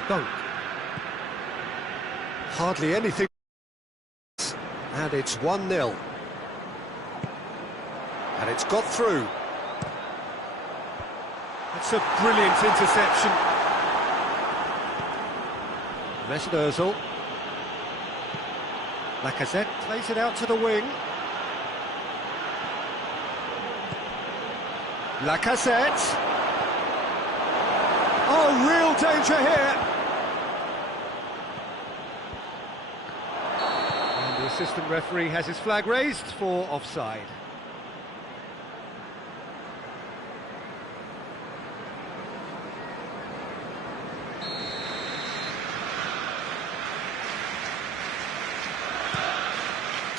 Dunk. Hardly anything. And it's 1-0. And it's got through. It's a brilliant interception. Mesut Ozil. Lacazette plays it out to the wing. Lacazette. Oh, real danger here. And the assistant referee has his flag raised for offside.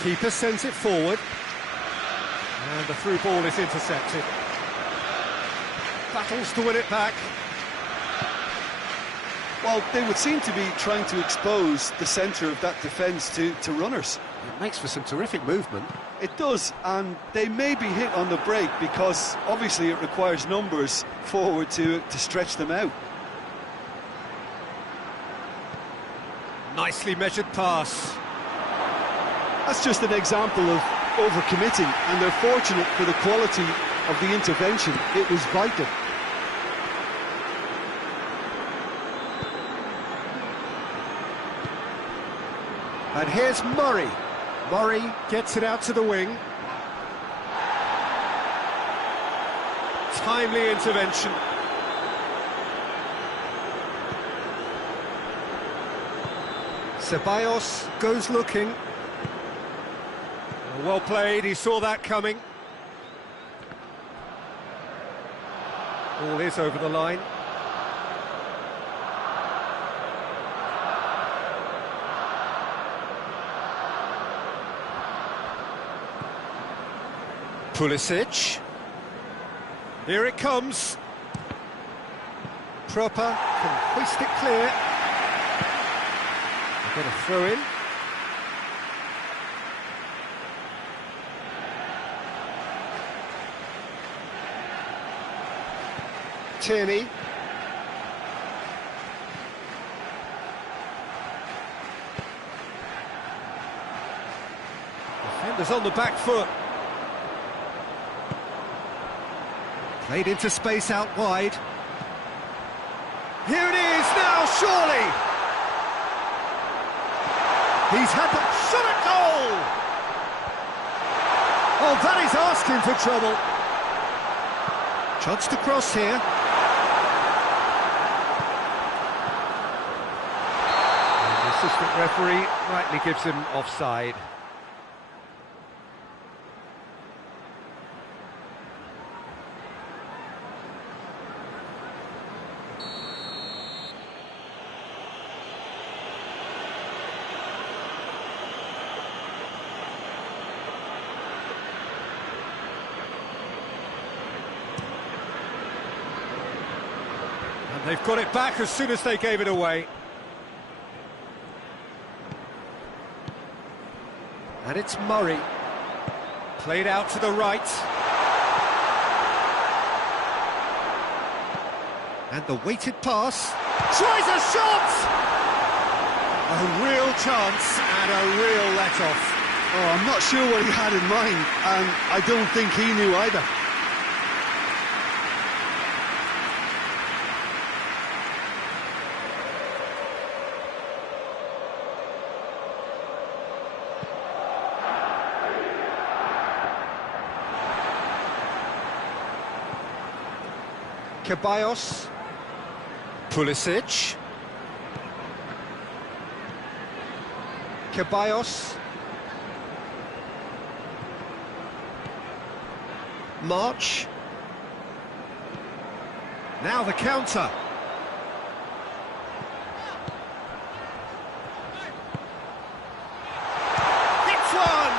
Keeper sends it forward. And the through ball is intercepted. Battles to win it back. Well, they would seem to be trying to expose the centre of that defence to runners. It makes for some terrific movement. It does, and they may be hit on the break because obviously it requires numbers forward to stretch them out. Nicely measured pass. That's just an example of overcommitting, and they're fortunate for the quality of the intervention. It was vital. And here's Murray. Murray gets it out to the wing. Timely intervention. Ceballos goes looking. Well played, he saw that coming. Ball is over the line. Pulisic. Here it comes. Proper can hoist it clear. They've got a throw in. Tierney. Defenders on the back foot. Played into space out wide. Here it is now, surely! He's had the shot at goal! Oh, that is asking for trouble. Chance to cross here. And the assistant referee rightly gives him offside. They've got it back as soon as they gave it away. And it's Murray. Played out to the right. And the weighted pass. Tries a shot! A real chance and a real let-off. Oh, I'm not sure what he had in mind, and I don't think he knew either. Ceballos. Pulisic. Ceballos. March. Now the counter. Hits one!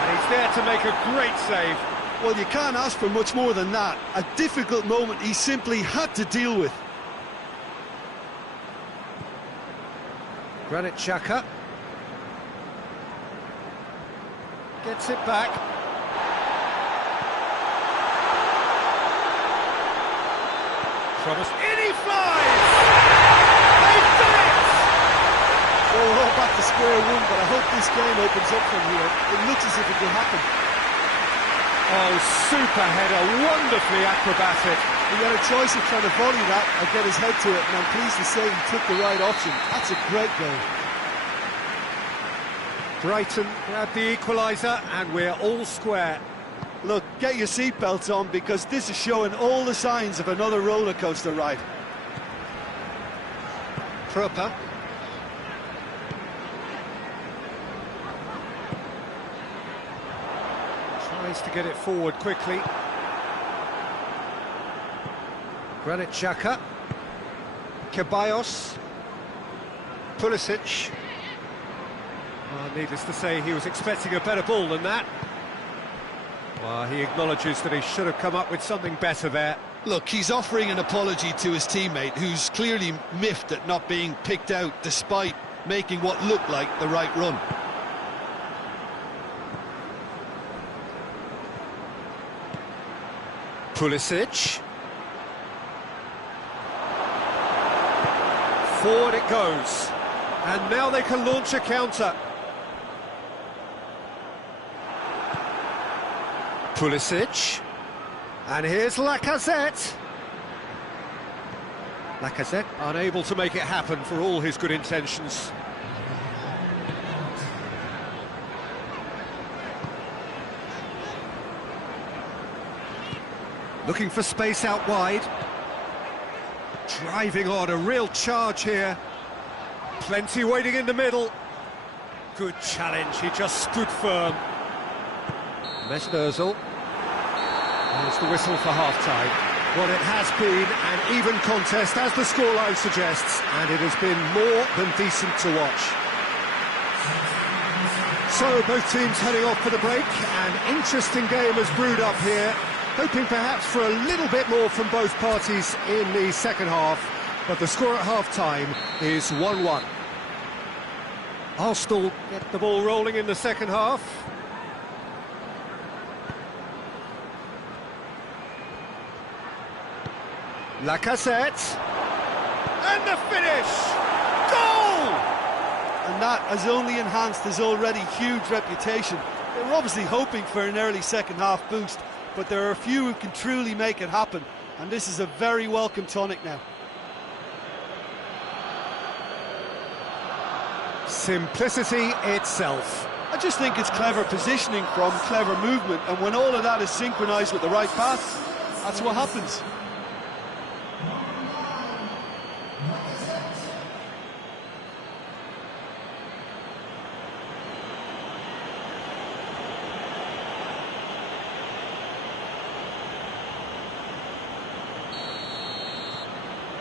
And he's there to make a great save. Well, you can't ask for much more than that. A difficult moment he simply had to deal with. Granit Xhaka gets it back. Promise. In he flies! back to square one, but I hope this game opens up from here. It looks as if it will happen. Oh, super header, wonderfully acrobatic. He had a choice of trying to volley that or get his head to it, and I'm pleased to say he took the right option. That's a great goal. Brighton grab the equaliser, and we're all square. Look, get your seatbelts on, because this is showing all the signs of another roller coaster ride. Proper. Tries to get it forward quickly. Granit Xhaka. Ceballos. Pulisic. Well, needless to say, he was expecting a better ball than that. Well, he acknowledges that he should have come up with something better there. Look, he's offering an apology to his teammate, who's clearly miffed at not being picked out despite making what looked like the right run. Pulisic. Forward it goes. And now they can launch a counter. Pulisic. And here's Lacazette. Lacazette unable to make it happen for all his good intentions. Looking for space out wide. Driving on, a real charge here. Plenty waiting in the middle. Good challenge, he just stood firm. Mesut Ozil. There's the whistle for half-time. Well, it has been an even contest, as the scoreline suggests, and it has been more than decent to watch. So, both teams heading off for the break. An interesting game has brewed up here, hoping perhaps for a little bit more from both parties in the second half, but the score at half-time is 1-1. Arsenal get the ball rolling in the second half. Lacazette, and the finish! Goal! And that has only enhanced his already huge reputation. They were obviously hoping for an early second-half boost, but there are a few who can truly make it happen, and this is a very welcome tonic now. Simplicity itself. I just think it's clever positioning from clever movement, and when all of that is synchronised with the right pass, that's what happens.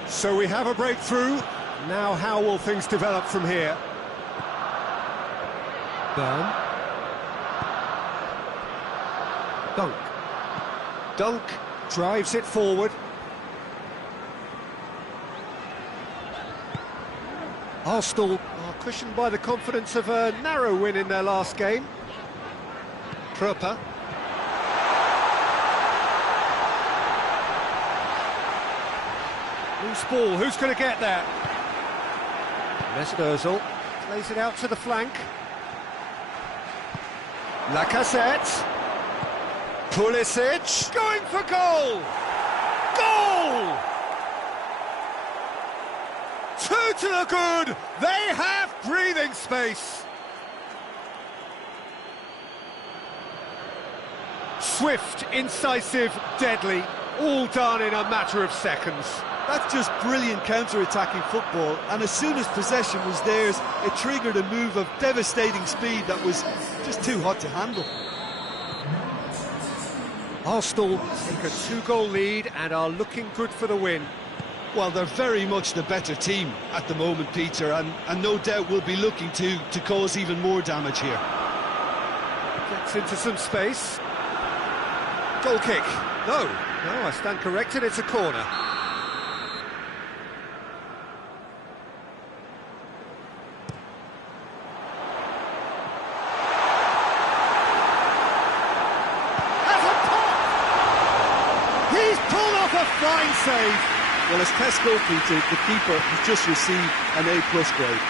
So we have a breakthrough. Now how will things develop from here? Burn. Dunk. Dunk drives it forward. Arsenal are cushioned by the confidence of a narrow win in their last game. Proper. Loose ball, who's going to get there? Mesut Ozil plays it out to the flank. Lacazette. Pulisic going for goal! Goal! Two to the good! They have breathing space! Swift, incisive, deadly, all done in a matter of seconds. That's just brilliant counter-attacking football, and as soon as possession was theirs, it triggered a move of devastating speed that was just too hot to handle. Arsenal take a two-goal lead and are looking good for the win. Well, they're very much the better team at the moment, Peter, and no doubt will be looking to cause even more damage here. Gets into some space. Goal kick. No, I stand corrected, it's a corner. Fine save. Well, as test goalkeeper, the keeper has just received an A+ grade.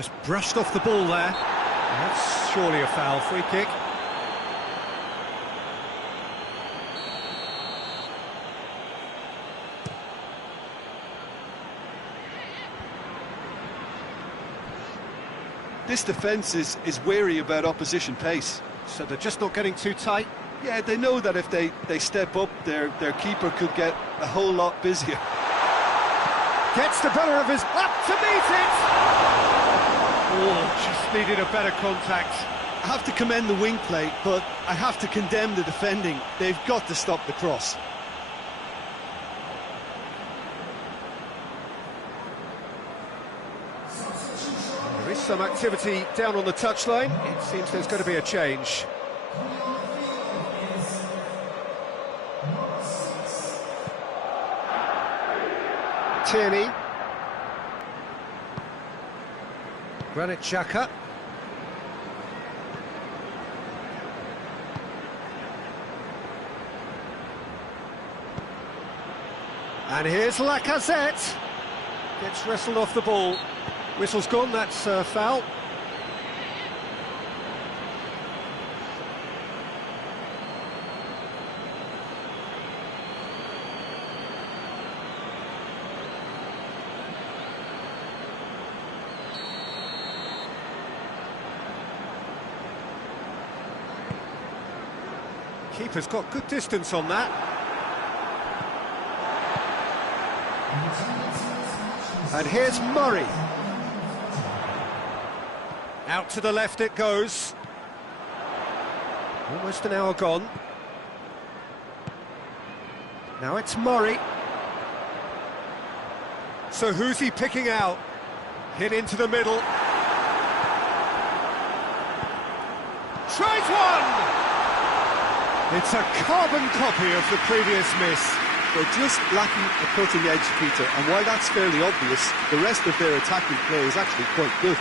Just brushed off the ball there. That's surely a foul. Free kick. This defence is wary about opposition pace. So they're just not getting too tight. Yeah, they know that if they step up, their keeper could get a whole lot busier. Gets the better of his... Up to meet it! Oh, just needed a better contact. I have to commend the wing play, but I have to condemn the defending. They've got to stop the cross. There is some activity down on the touchline. It seems there's going to be a change. Tierney. Granit Xhaka. And here's Lacazette. Gets wrestled off the ball. Whistle's gone, that's foul. Keeper's got good distance on that. And here's Murray. Out to the left it goes. Almost an hour gone. Now it's Murray. So who's he picking out? Hit into the middle. Tries one! It's a carbon copy of the previous miss. They're just lacking a cutting edge, Peter, and while that's fairly obvious, the rest of their attacking play is actually quite good.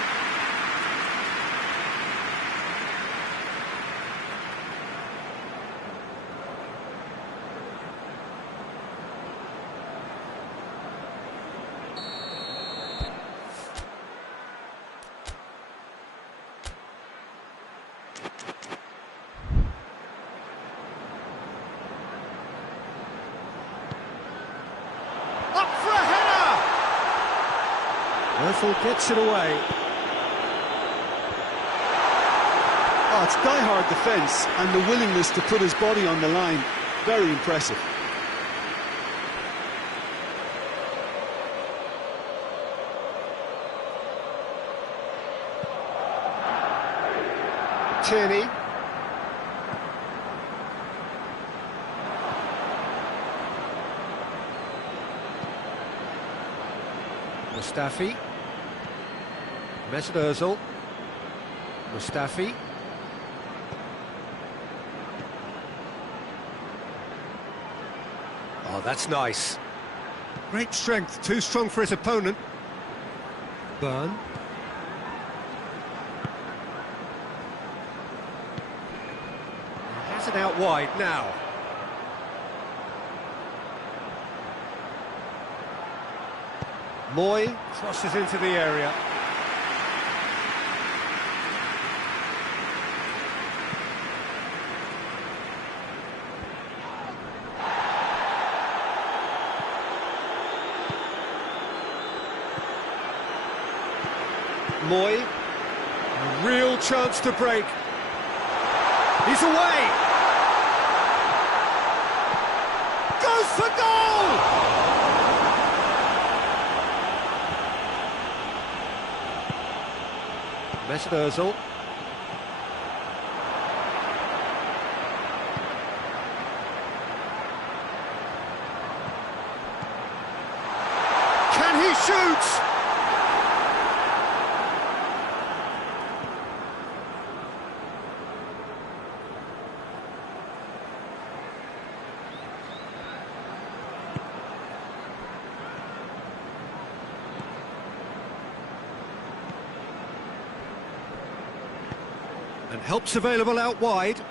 Murphy gets it away. Oh, it's die-hard defence and the willingness to put his body on the line. Very impressive. Tierney. Mustafi. Mesut Ozil. Mustafi. Oh, that's nice. Great strength, too strong for his opponent. Burn. He has it out wide now. Moy crosses into the area. Moy, a real chance to break. He's away. Goes for goal! Mesut Ozil. Can he shoot? And help's available out wide.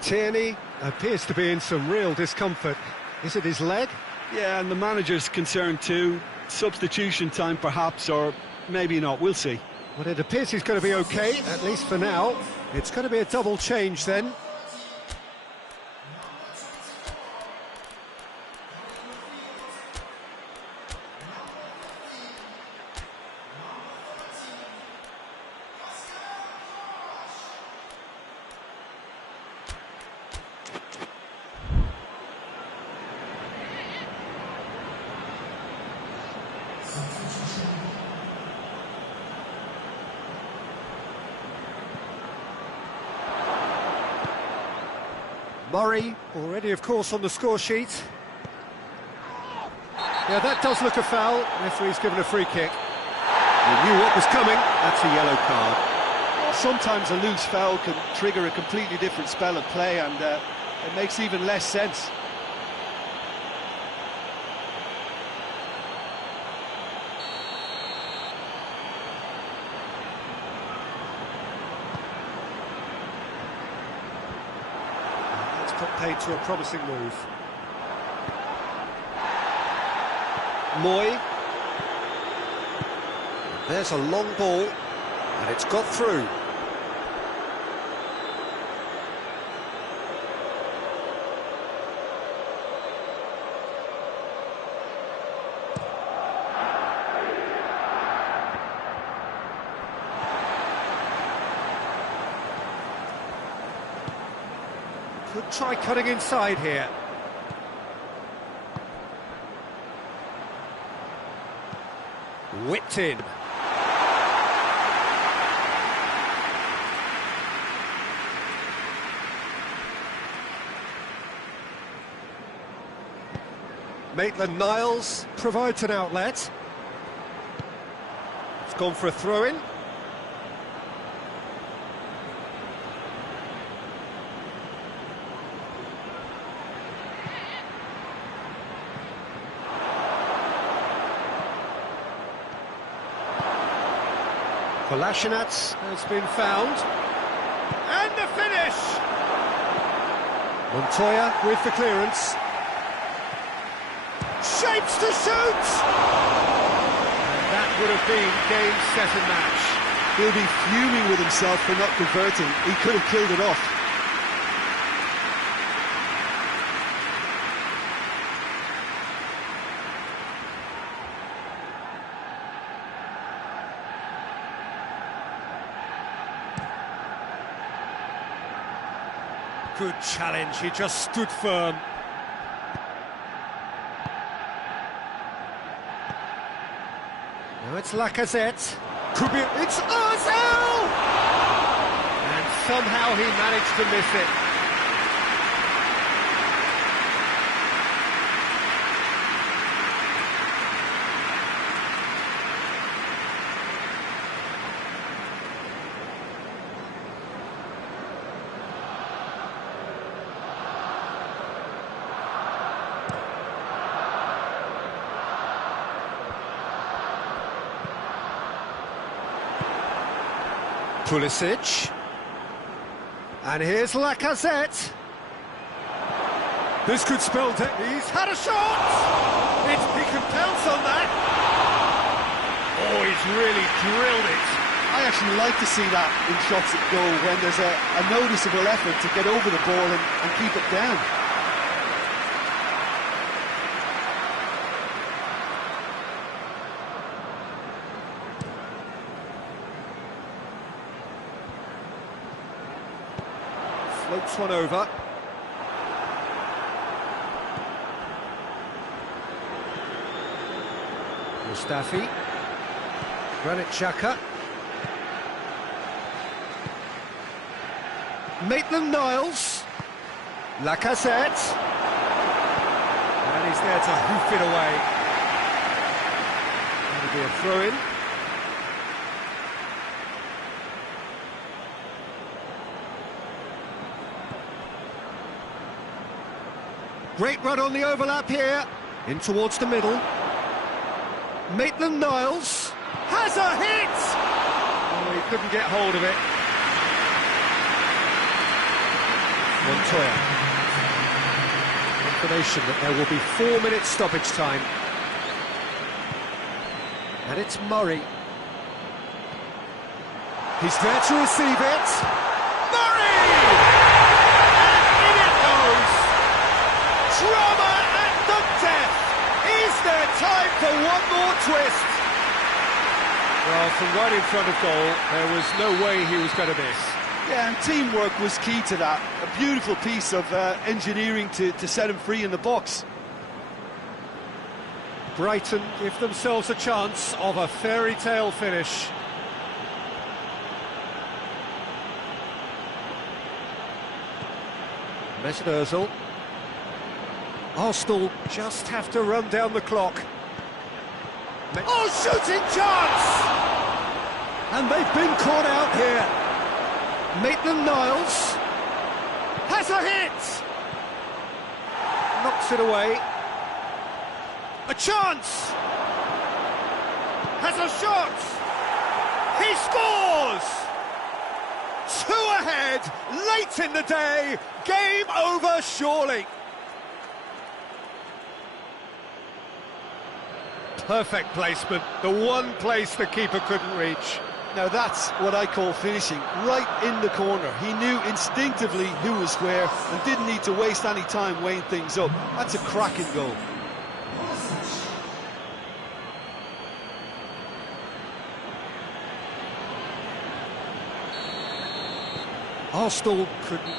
Tierney appears to be in some real discomfort. Is it his leg? Yeah, and the manager's concerned too. Substitution time perhaps, or maybe not, we'll see. But it appears he's going to be okay, at least for now. It's going to be a double change then. Murray, already of course on the score sheet. Yeah, that does look a foul. Referee's given a free kick. He knew what was coming. That's a yellow card. Sometimes a loose foul can trigger a completely different spell of play, and it makes even less sense. Got paid to a promising move. Moy. There's a long ball, and it's got through. Could try cutting inside here. Whipped in. Maitland-Niles provides an outlet. It's gone for a throw-in. Kolasinac has been found. And the finish! Montoya with the clearance. Shapes to shoot! And that would have been game, set and match. He'll be fuming with himself for not converting. He could have killed it off. Good challenge, he just stood firm. Now it's Lacazette. Could be... It's Ozil! And somehow he managed to miss it. Pulisic. And here's Lacazette. This could spell he's had a shot! He can pounce on that. Oh, he's really drilled it. I actually like to see that in shots at goal, when there's a noticeable effort to get over the ball and keep it down. Floats one over. Mustafi. Granit Xhaka. Maitland-Niles. Lacazette. And he's there to hoof it away. That'll be a throw-in. Great run on the overlap here, in towards the middle. Maitland-Niles has a hit! Oh, he couldn't get hold of it. Montoya. Information that there will be 4 minutes stoppage time. And it's Murray. He's there to receive it. Murray! And in it goes! Drama at the death! Is there time for one more twist? Well, from right in front of goal, there was no way he was going to miss. Yeah, and teamwork was key to that. A beautiful piece of engineering to set him free in the box. Brighton give themselves a chance of a fairy tale finish. Mesut Ozil. Arsenal just have to run down the clock. Oh, shooting chance! And they've been caught out here. Maitland-Niles has a hit! Knocks it away. A chance! Has a shot! He scores! 2 ahead, late in the day, game over surely. Perfect placement, the one place the keeper couldn't reach. Now that's what I call finishing, right in the corner. He knew instinctively who was where and didn't need to waste any time weighing things up. That's a cracking goal. Arsenal couldn't.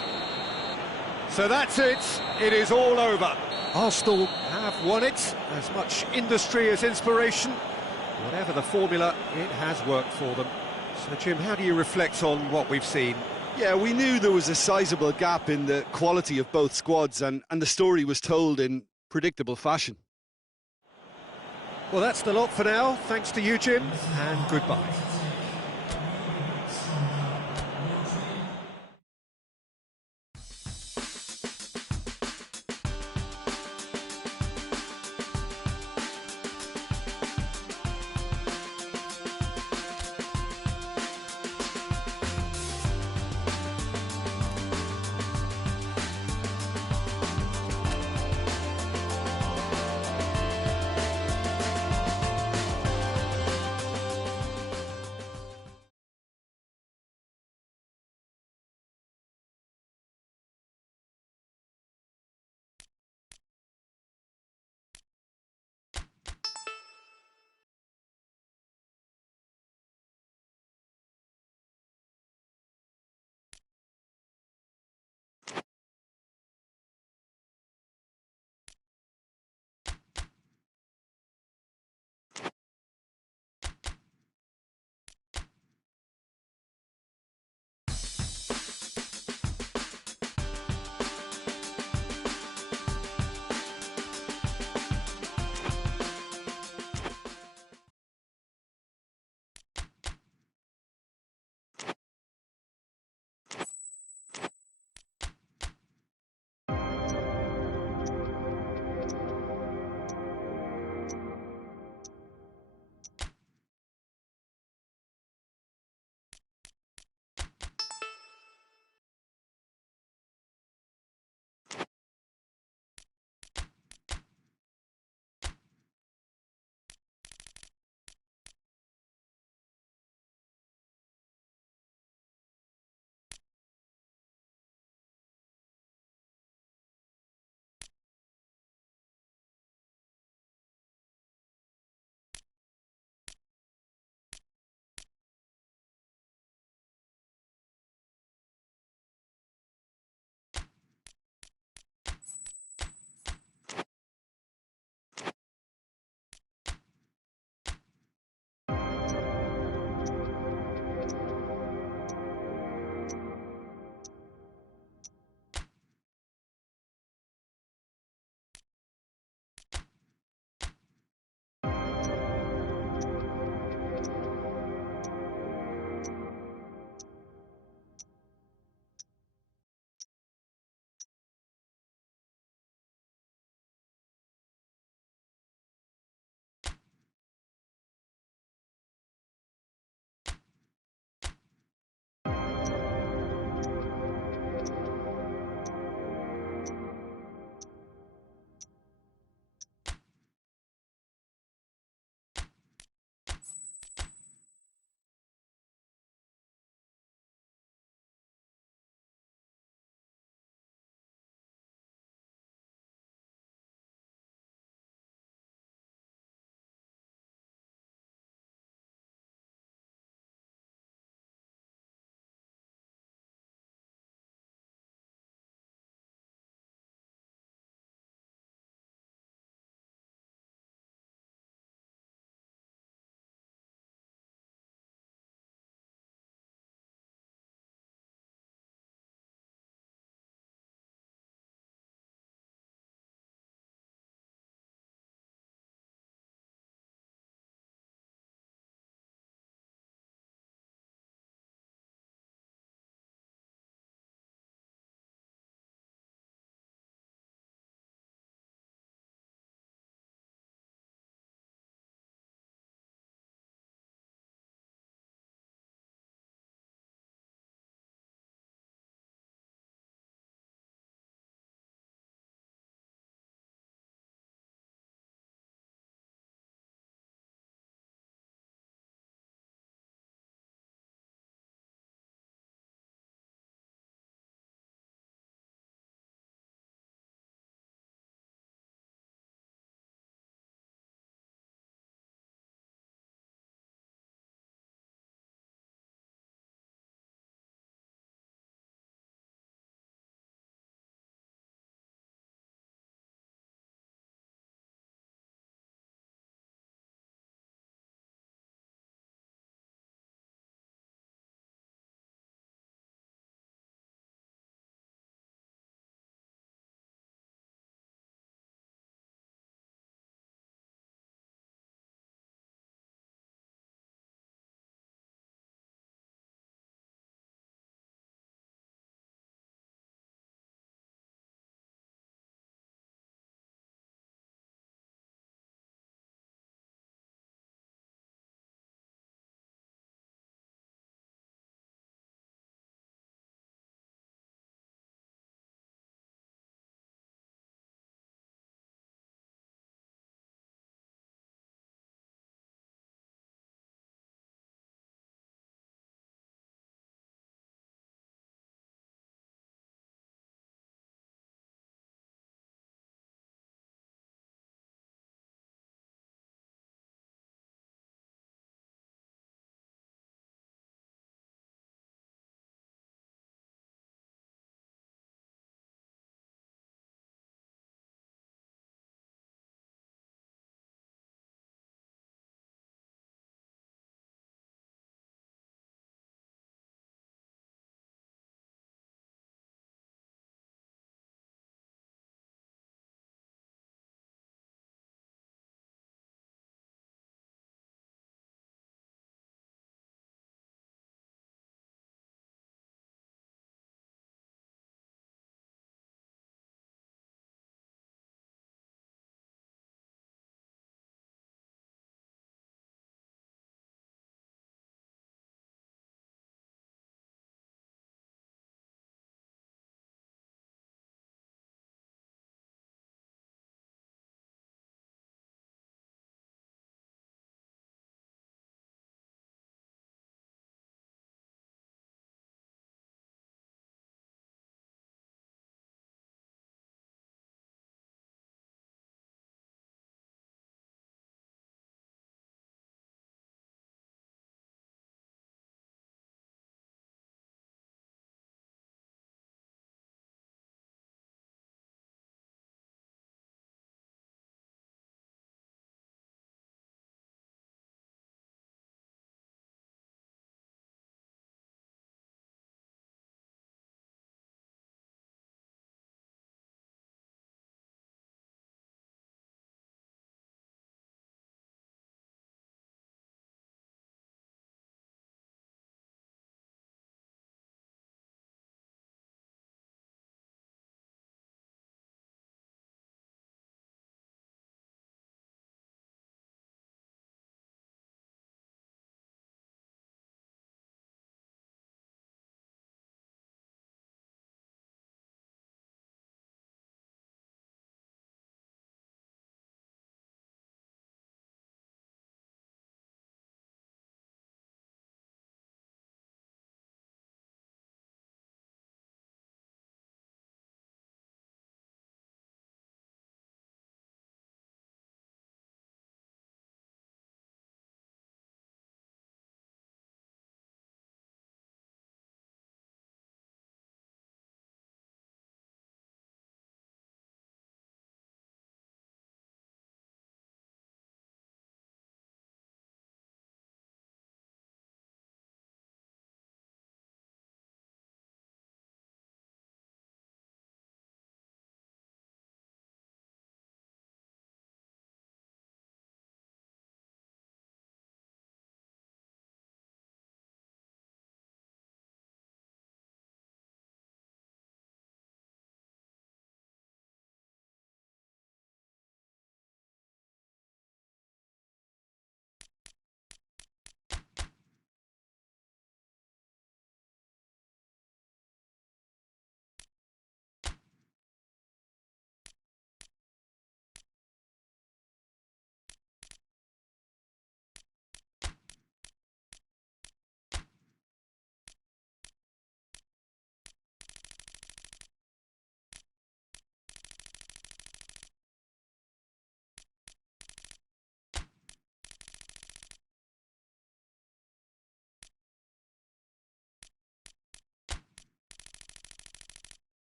So that's it. It is all over. Arsenal have won it. As much industry as inspiration. Whatever the formula, it has worked for them. So, Jim, how do you reflect on what we've seen? Yeah, we knew there was a sizable gap in the quality of both squads, and the story was told in predictable fashion. Well, that's the lot for now. Thanks to you, Jim, and goodbye.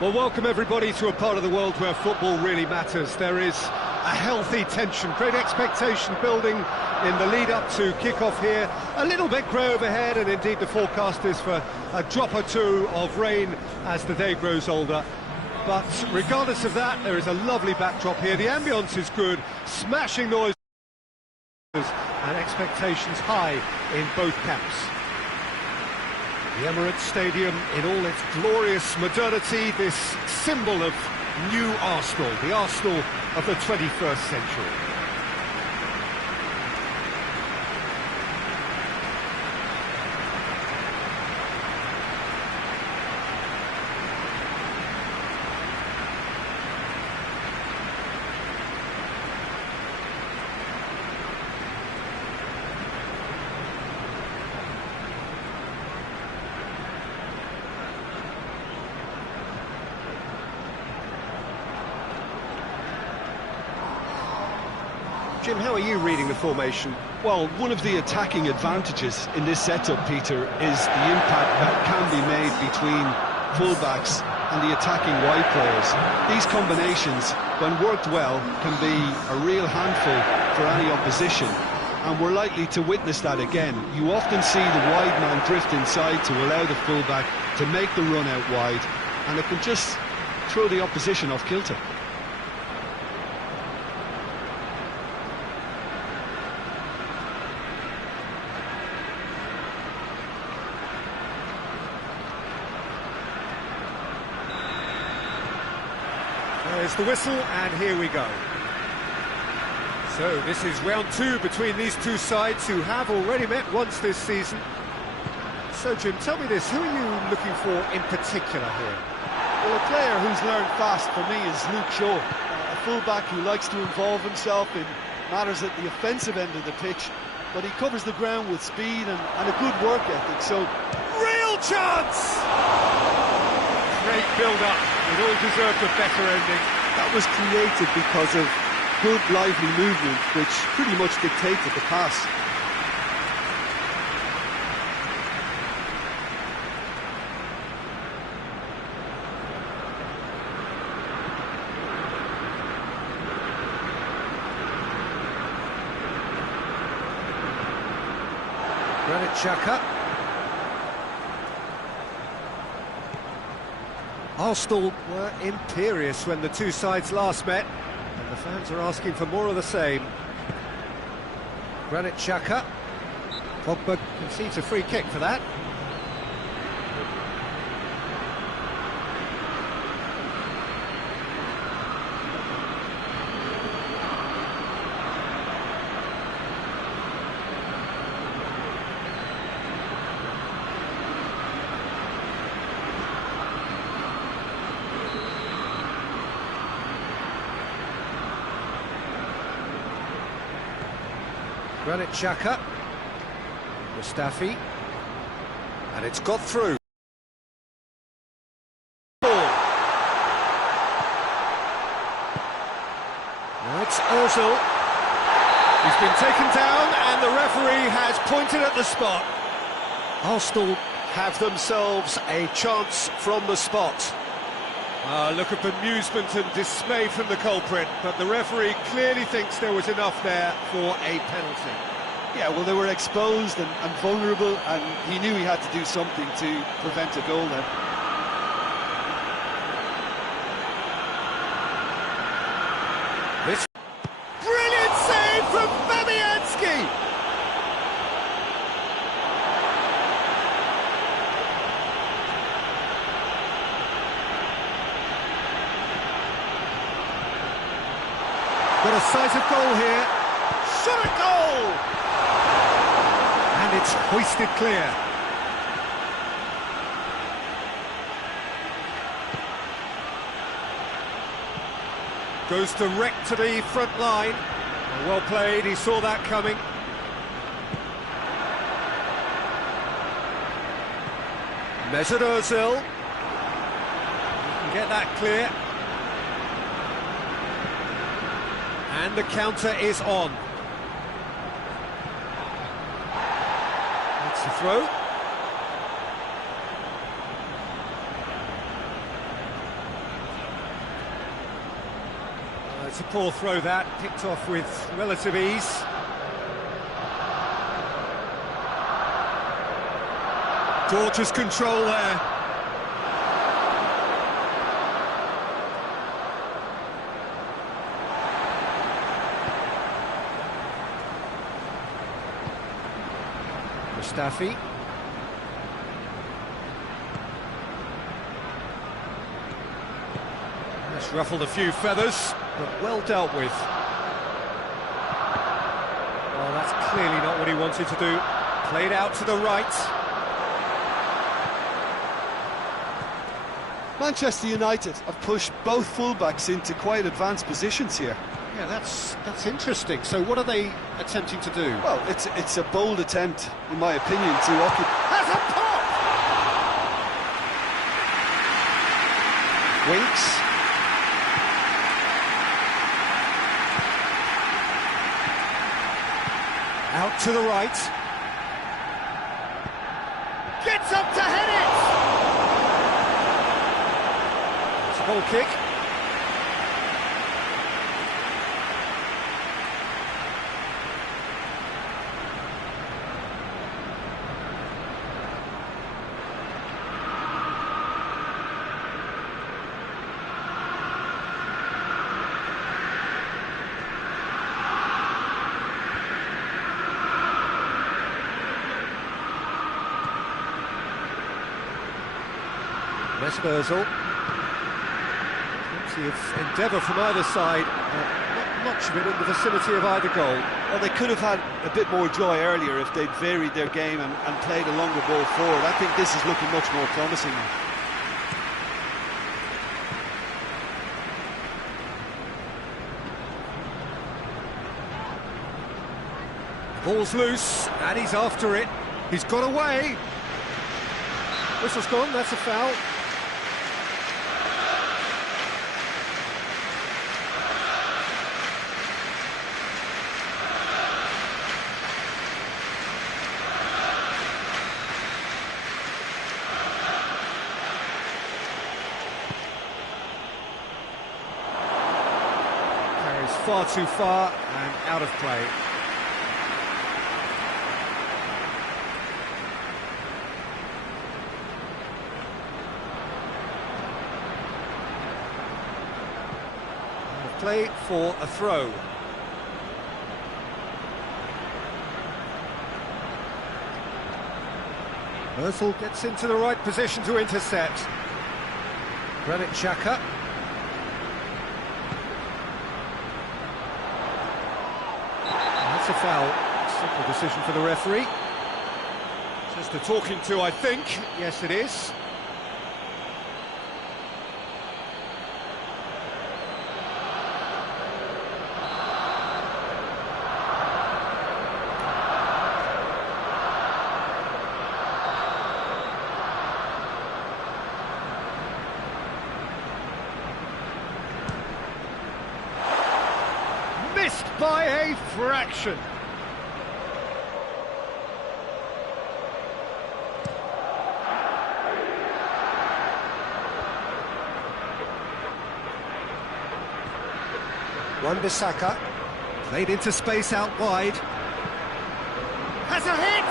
Well, welcome everybody to a part of the world where football really matters. There is a healthy tension, great expectation building in the lead-up to kick-off here. A little bit grey overhead, and indeed the forecast is for a drop or two of rain as the day grows older. But regardless of that, there is a lovely backdrop here. The ambience is good, smashing noise and expectations high in both camps. The Emirates Stadium in all its glorious modernity, this symbol of new Arsenal, the Arsenal of the 21st century. Jim, how are you reading the formation? Well, one of the attacking advantages in this setup, Peter, is the impact that can be made between fullbacks and the attacking wide players. These combinations, when worked well, can be a real handful for any opposition, and we're likely to witness that again. You often see the wide man drift inside to allow the fullback to make the run out wide, and it can just throw the opposition off kilter. There's the whistle, and here we go. So this is round two between these two sides who have already met once this season. So Jim, tell me this, who are you looking for in particular here? Well, a player who's learned fast for me is Luke Shaw, a fullback who likes to involve himself in matters at the offensive end of the pitch, but he covers the ground with speed and a good work ethic, so... Real chance! Great build-up, it all deserved a better ending. That was created because of good, lively movement, which pretty much dictated the pass. Granit Xhaka. Arsenal were imperious when the two sides last met, and the fans are asking for more of the same. Granit Xhaka. Pogba concedes a free kick for that. Granit Xhaka, Mustafi, and it's got through. Now it's Ozil. He's been taken down and the referee has pointed at the spot. Arsenal have themselves a chance from the spot. Look at bemusement and dismay from the culprit, but the referee clearly thinks there was enough there for a penalty. Yeah, well, they were exposed and vulnerable, and he knew he had to do something to prevent a goal then. This brilliant save from Fabianski! Got a sight of goal here. Shot at goal! And it's hoisted clear. Goes direct to the front line. Well played, he saw that coming. Mesut Ozil. He can get that clear. And the counter is on. That's the throw. That's a poor throw, that. Picked off with relative ease. Gorgeous control there. Mustafi. That's ruffled a few feathers, but well dealt with. Oh, that's clearly not what he wanted to do. Played out to the right. Manchester United have pushed both fullbacks into quite advanced positions here. Yeah, that's interesting. So what are they attempting to do? Well, it's a bold attempt, in my opinion, to occupy... Has a pop! Winks. Out to the right. Gets up to head it! It's a goal kick. Mesperzl. Plenty of endeavour from either side, not much of it in the vicinity of either goal. Well, they could have had a bit more joy earlier if they'd varied their game and played a longer ball forward. I think this is looking much more promising now. Ball's loose, and he's after it. He's got away. Whistle's gone, that's a foul. Carries far too far and out of play. Play for a throw. Özil gets into the right position to intercept. Granit Xhaka. That's a foul. Simple decision for the referee. Just a talking to, I think. Yes, it is. Missed by a fraction. Wan-Bissaka played into space out wide. Has a hit!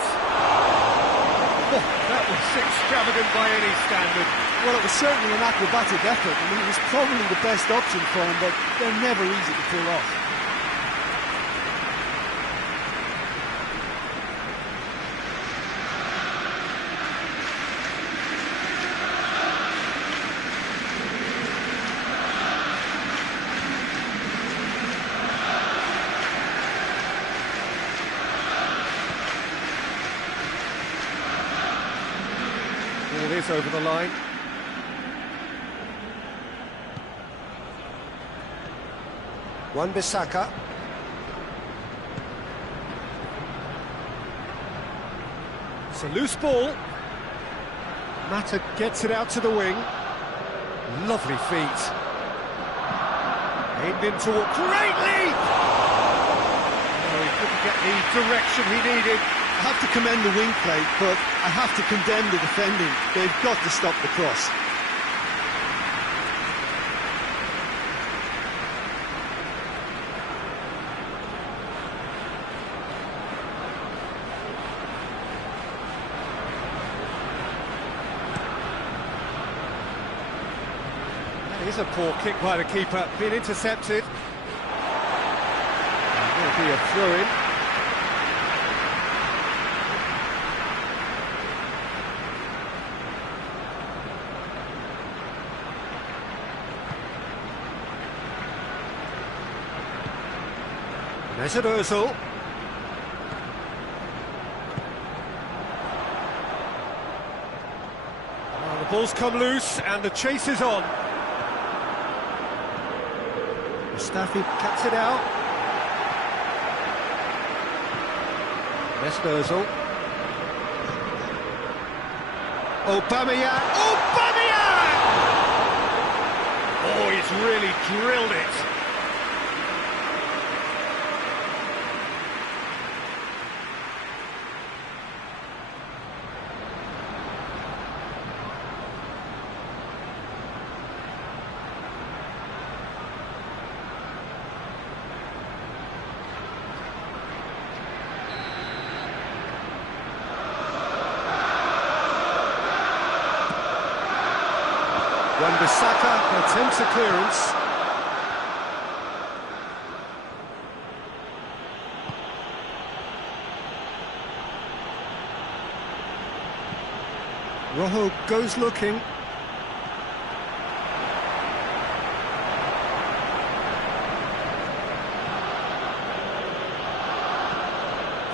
Oh, that was extravagant by any standard. Well, it was certainly an acrobatic effort. I mean, it was probably the best option for him, but they're never easy to pull off. Ball is over the line. Wan-Bissaka. It's a loose ball. Mata gets it out to the wing. Lovely feet. Aimed in toward... Great leap! Oh, he couldn't get the direction he needed. I have to commend the wing play, but I have to condemn the defending. They've got to stop the cross. Here's a poor kick by the keeper, been intercepted. There'll be a throw-in. Mesut Ozil. The ball's come loose and the chase is on. Mustafi cuts it out. Mesut Ozil. Aubameyang. Aubameyang! Oh, he's really drilled it. Wan-Bissaka attempts a clearance. Rojo goes looking.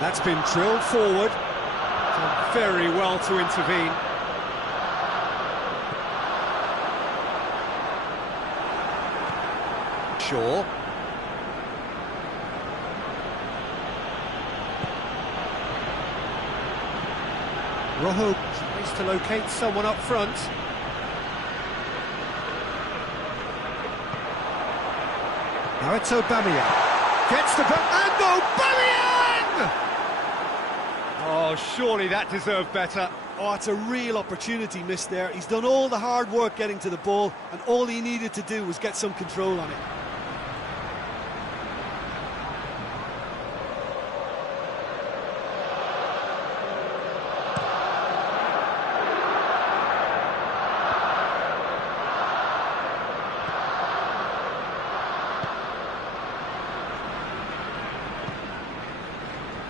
That's been drilled forward. Done very well to intervene. Shaw. Rojo tries to locate someone up front. Now it's Aubameyang. Gets the ball, and Aubameyang! Oh, surely that deserved better. Oh, it's a real opportunity missed there. He's done all the hard work getting to the ball, and all he needed to do was get some control on it.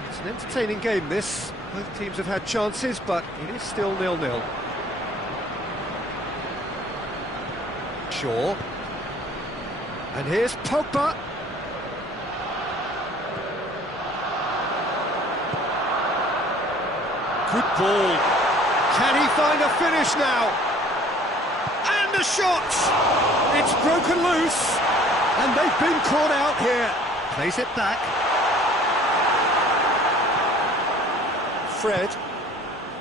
It's an entertaining game, this. Both teams have had chances, but it is still 0-0. Shaw. And here's Pogba. Good ball. Can he find a finish now? And the shot! It's broken loose. And they've been caught out here. Plays it back.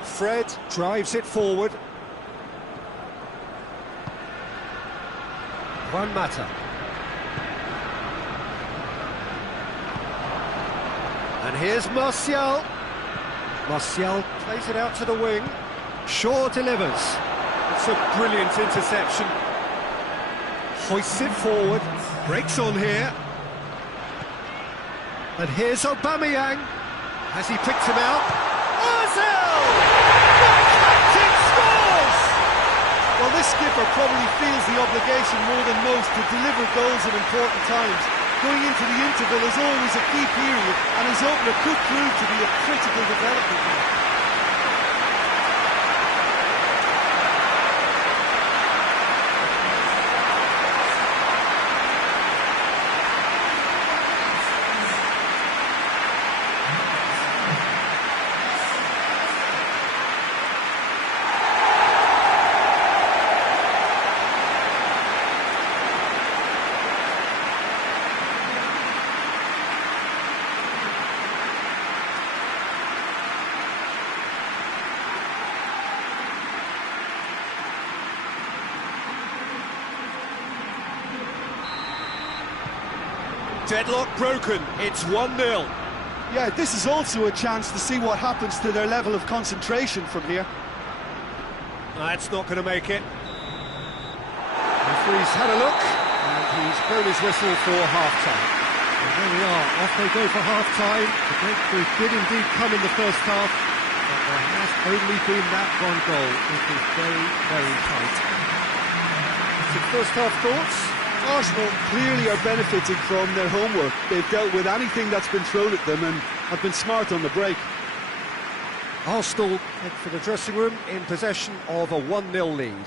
Fred drives it forward. Juan Mata. And here's Martial. Martial plays it out to the wing. Shaw delivers. It's a brilliant interception. Hoists it forward. Breaks on here. And here's Aubameyang. Has he picked him out? Ozil! The captain scores! Well, this skipper probably feels the obligation more than most to deliver goals at important times. Going into the interval is always a key period, and his opener could prove to be a critical development now. Deadlock broken, it's 1-0. Yeah, this is also a chance to see what happens to their level of concentration from here. That's not going to make it. Referee's had a look, and he's blown his whistle for half-time. And there we are, off they go for half-time. The breakthrough did indeed come in the first half, but there has only been that one goal. It is very, very tight. Martin, first half thoughts? Arsenal clearly are benefiting from their homework. They've dealt with anything that's been thrown at them and have been smart on the break. Arsenal head for the dressing room in possession of a 1-0 lead.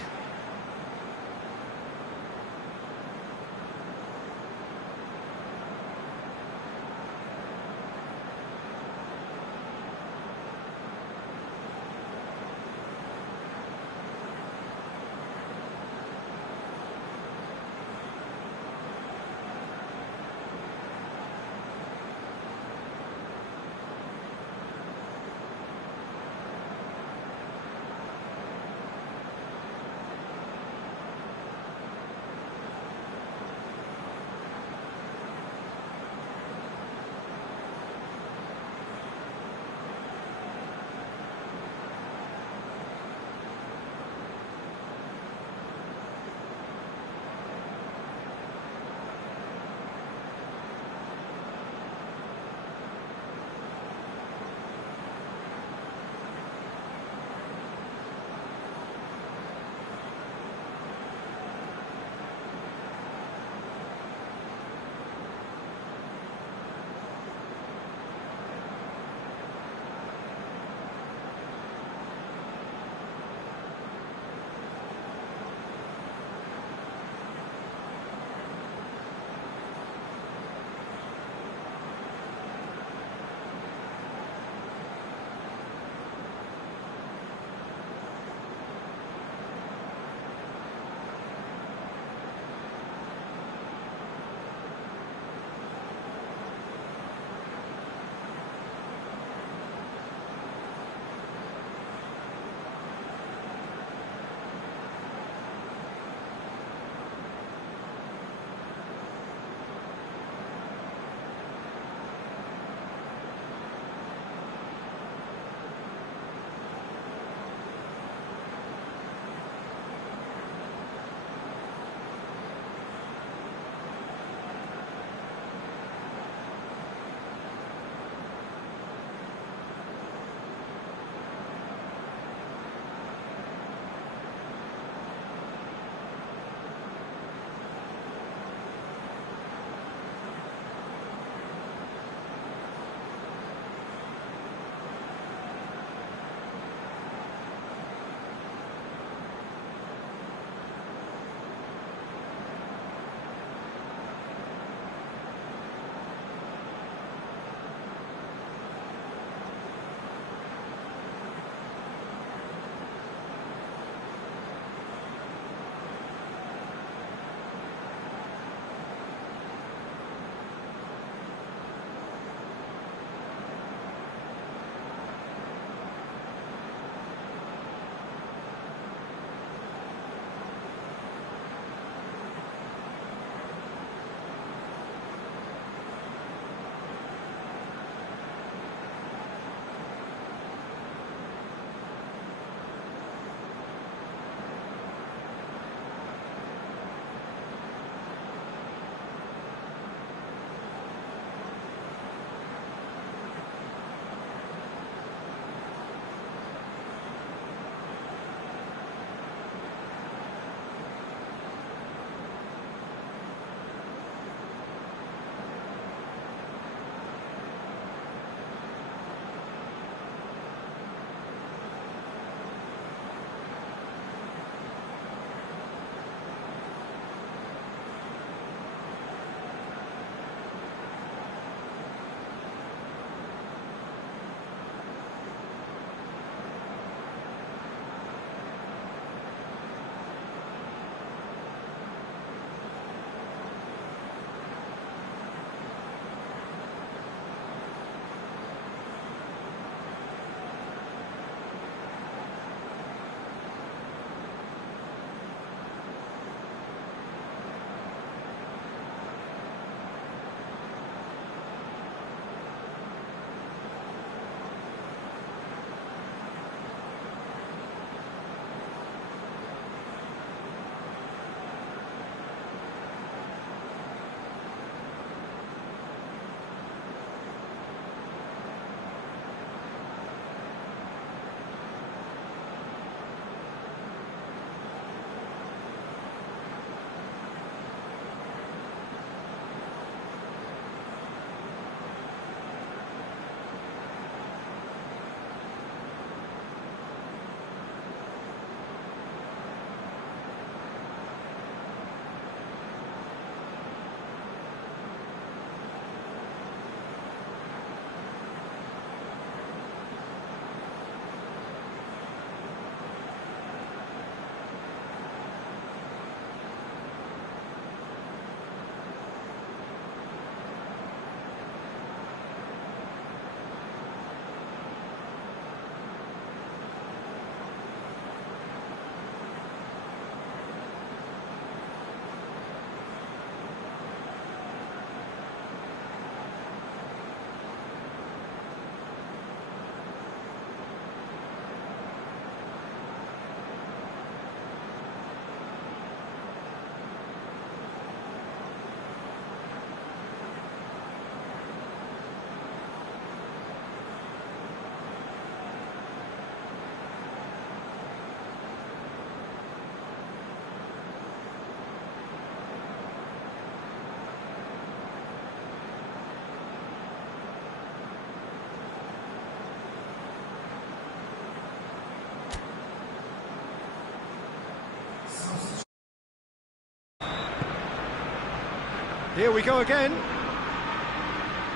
Here we go again.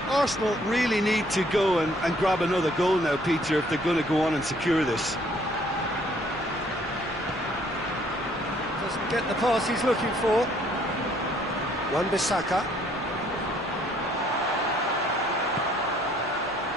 Arsenal really need to go and grab another goal now, Peter, if they're going to go on and secure this. Doesn't get the pass he's looking for. Wan-Bissaka.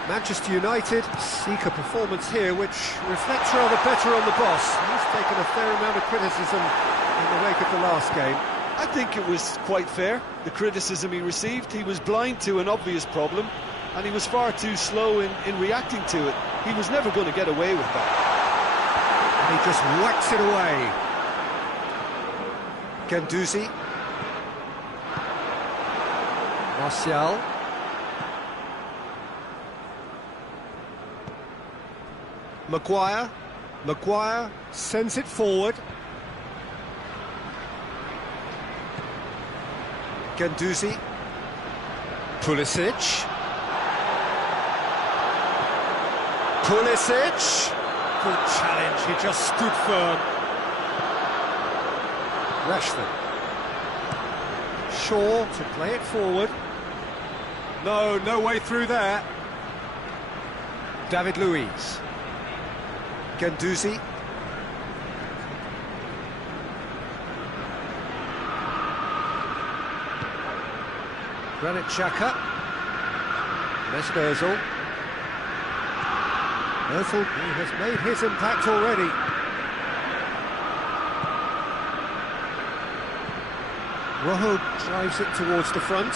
Manchester United seek a performance here which reflects rather better on the boss. He's taken a fair amount of criticism in the wake of the last game. I think it was quite fair, the criticism he received. He was blind to an obvious problem, and he was far too slow in reacting to it. He was never going to get away with that. And he just whacks it away. Guendouzi. Martial. Maguire sends it forward. Guendouzi. Pulisic. Good challenge, he just stood firm. Rashford. Shaw to play it forward. No way through there. David Luiz. Guendouzi. Granit Xhaka. Mesut Ozil. Ozil, he has made his impact already. Rojo drives it towards the front.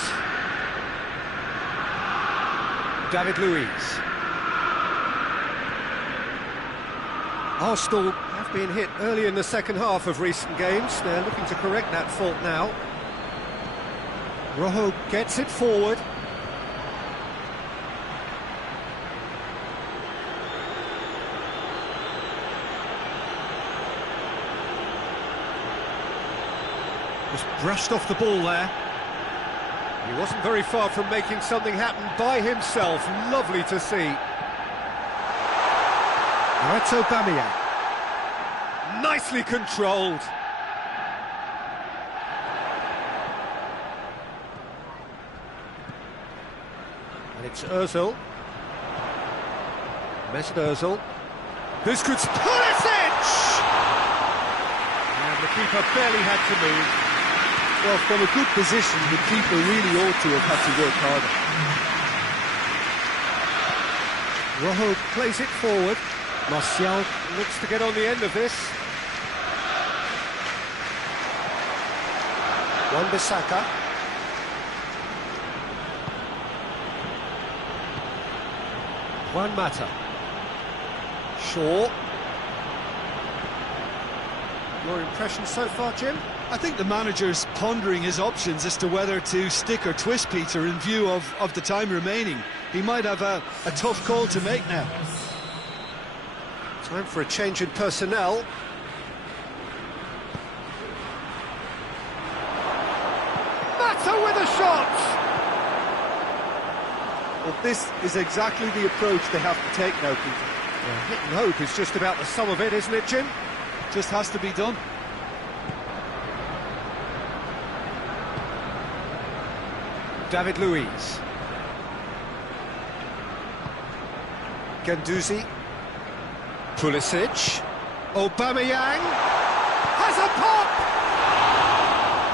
David Luiz. Arsenal have been hit early in the second half of recent games. They're looking to correct that fault now. Rojo gets it forward. Just brushed off the ball there. He wasn't very far from making something happen by himself. Lovely to see. That's Aubameyang. Nicely controlled. And it's Ozil. Mesut Ozil. This could... Pulisic! And the keeper barely had to move. Well, from a good position, the keeper really ought to have had to work harder. Rojo plays it forward. Martial looks to get on the end of this. Wan-Bissaka. Juan Mata. Shaw. Your impression so far, Jim? I think the manager's pondering his options as to whether to stick or twist Peter in view of the time remaining. He might have a tough call to make now. Time for a change in personnel. Mata with a shot! Well, this is exactly the approach they have to take now, Peter. Well, hit and hope is just about the sum of it, isn't it, Jim? Just has to be done. David Luiz. Guendouzi. Pulisic. Aubameyang has a pop!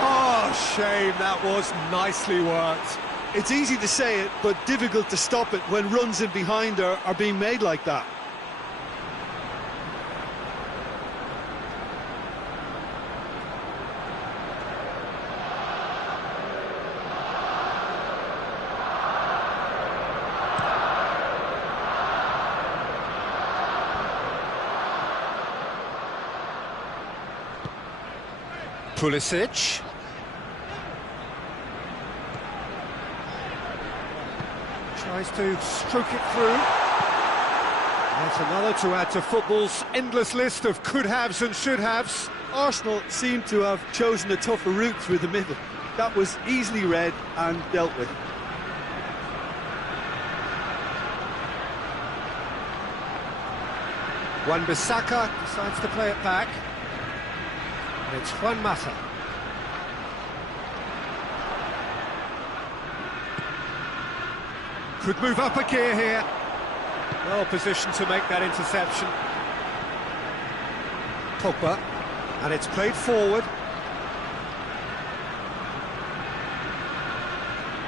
Oh, shame, that was nicely worked. It's easy to say it, but difficult to stop it when runs in behind are being made like that. Pulisic. Tries to stroke it through. That's another to add to football's endless list of could-haves and should-haves. Arsenal seem to have chosen a tougher route through the middle. That was easily read and dealt with. Wan-Bissaka decides to play it back. It's Juan Mata. Could move up a gear here. Well positioned to make that interception. Pogba, and it's played forward.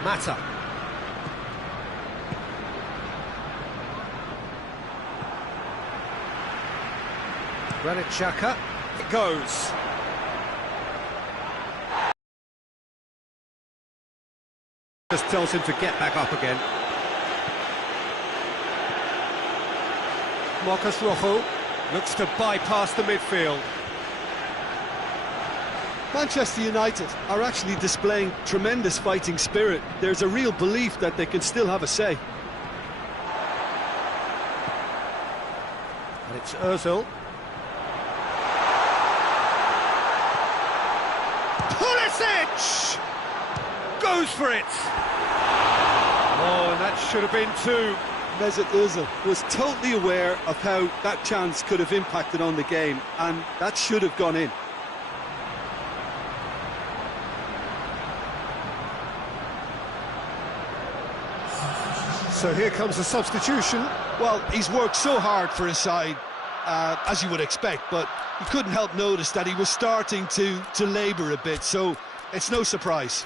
Mata. Granit Xhaka. It goes. Just tells him to get back up again. Marcus Rojo looks to bypass the midfield. Manchester United are actually displaying tremendous fighting spirit. There's a real belief that they can still have a say. And it's Ozil. Pulisic! Goes for it! Oh, and that should have been two. Mesut Ozil was totally aware of how that chance could have impacted on the game, and that should have gone in. So here comes the substitution. Well, he's worked so hard for his side, as you would expect, but you couldn't help notice that he was starting to labour a bit, so it's no surprise.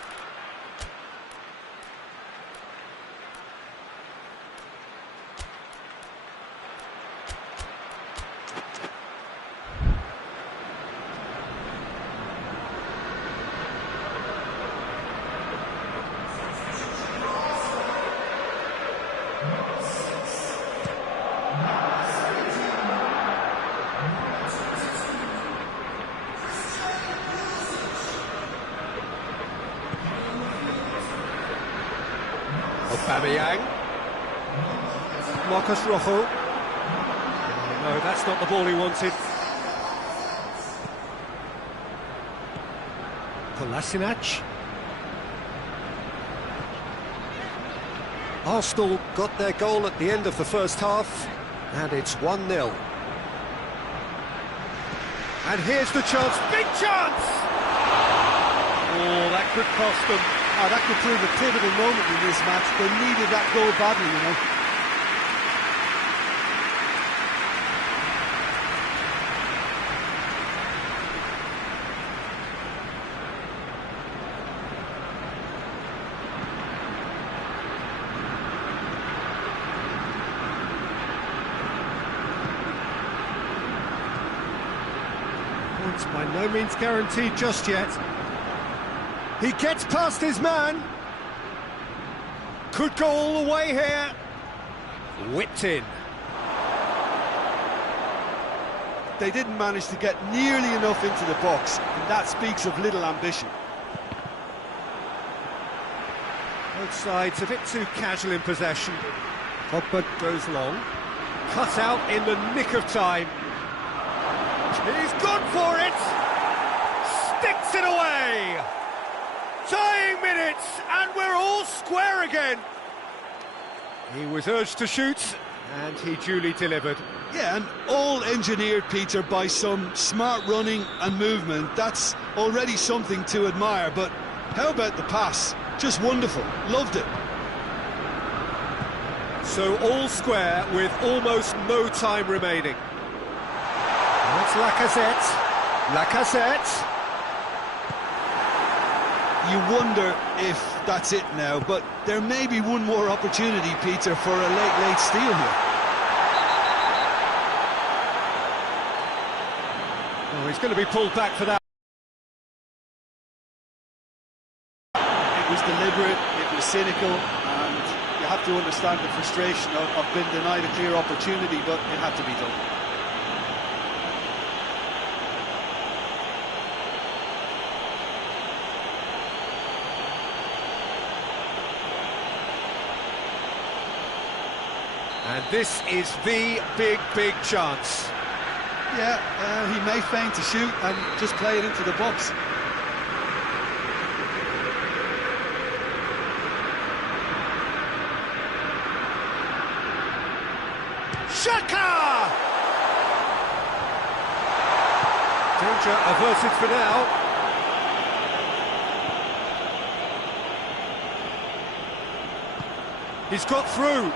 Aubameyang. Marcus Rojo. No, that's not the ball he wanted. Kolasinac. Arsenal got their goal at the end of the first half, and it's 1-0. And here's the chance, big chance! Oh, that could cost them. Oh, that could prove a pivotal moment in this match. They needed that goal badly, you know. Points by no means guaranteed just yet. He gets past his man. Could go all the way here. Whipped in. They didn't manage to get nearly enough into the box, and that speaks of little ambition. Both sides a bit too casual in possession. Pogba goes long. Cut out in the nick of time. He's gone for it. Sticks it away. Tying minutes, and we're all square again. He was urged to shoot, and he duly delivered. Yeah, and all engineered, Peter, by some smart running and movement. That's already something to admire, but how about the pass? Just wonderful. Loved it. So all square with almost no time remaining. That's Lacazette. Lacazette. You wonder if that's it now, but there may be one more opportunity, Peter, for a late steal here. Oh, he's going to be pulled back for that. It was deliberate, it was cynical, and you have to understand the frustration of being denied a clear opportunity, but it had to be done. And this is the big chance. Yeah, he may feign to shoot and just play it into the box. Xhaka! Danger averted for now. He's got through.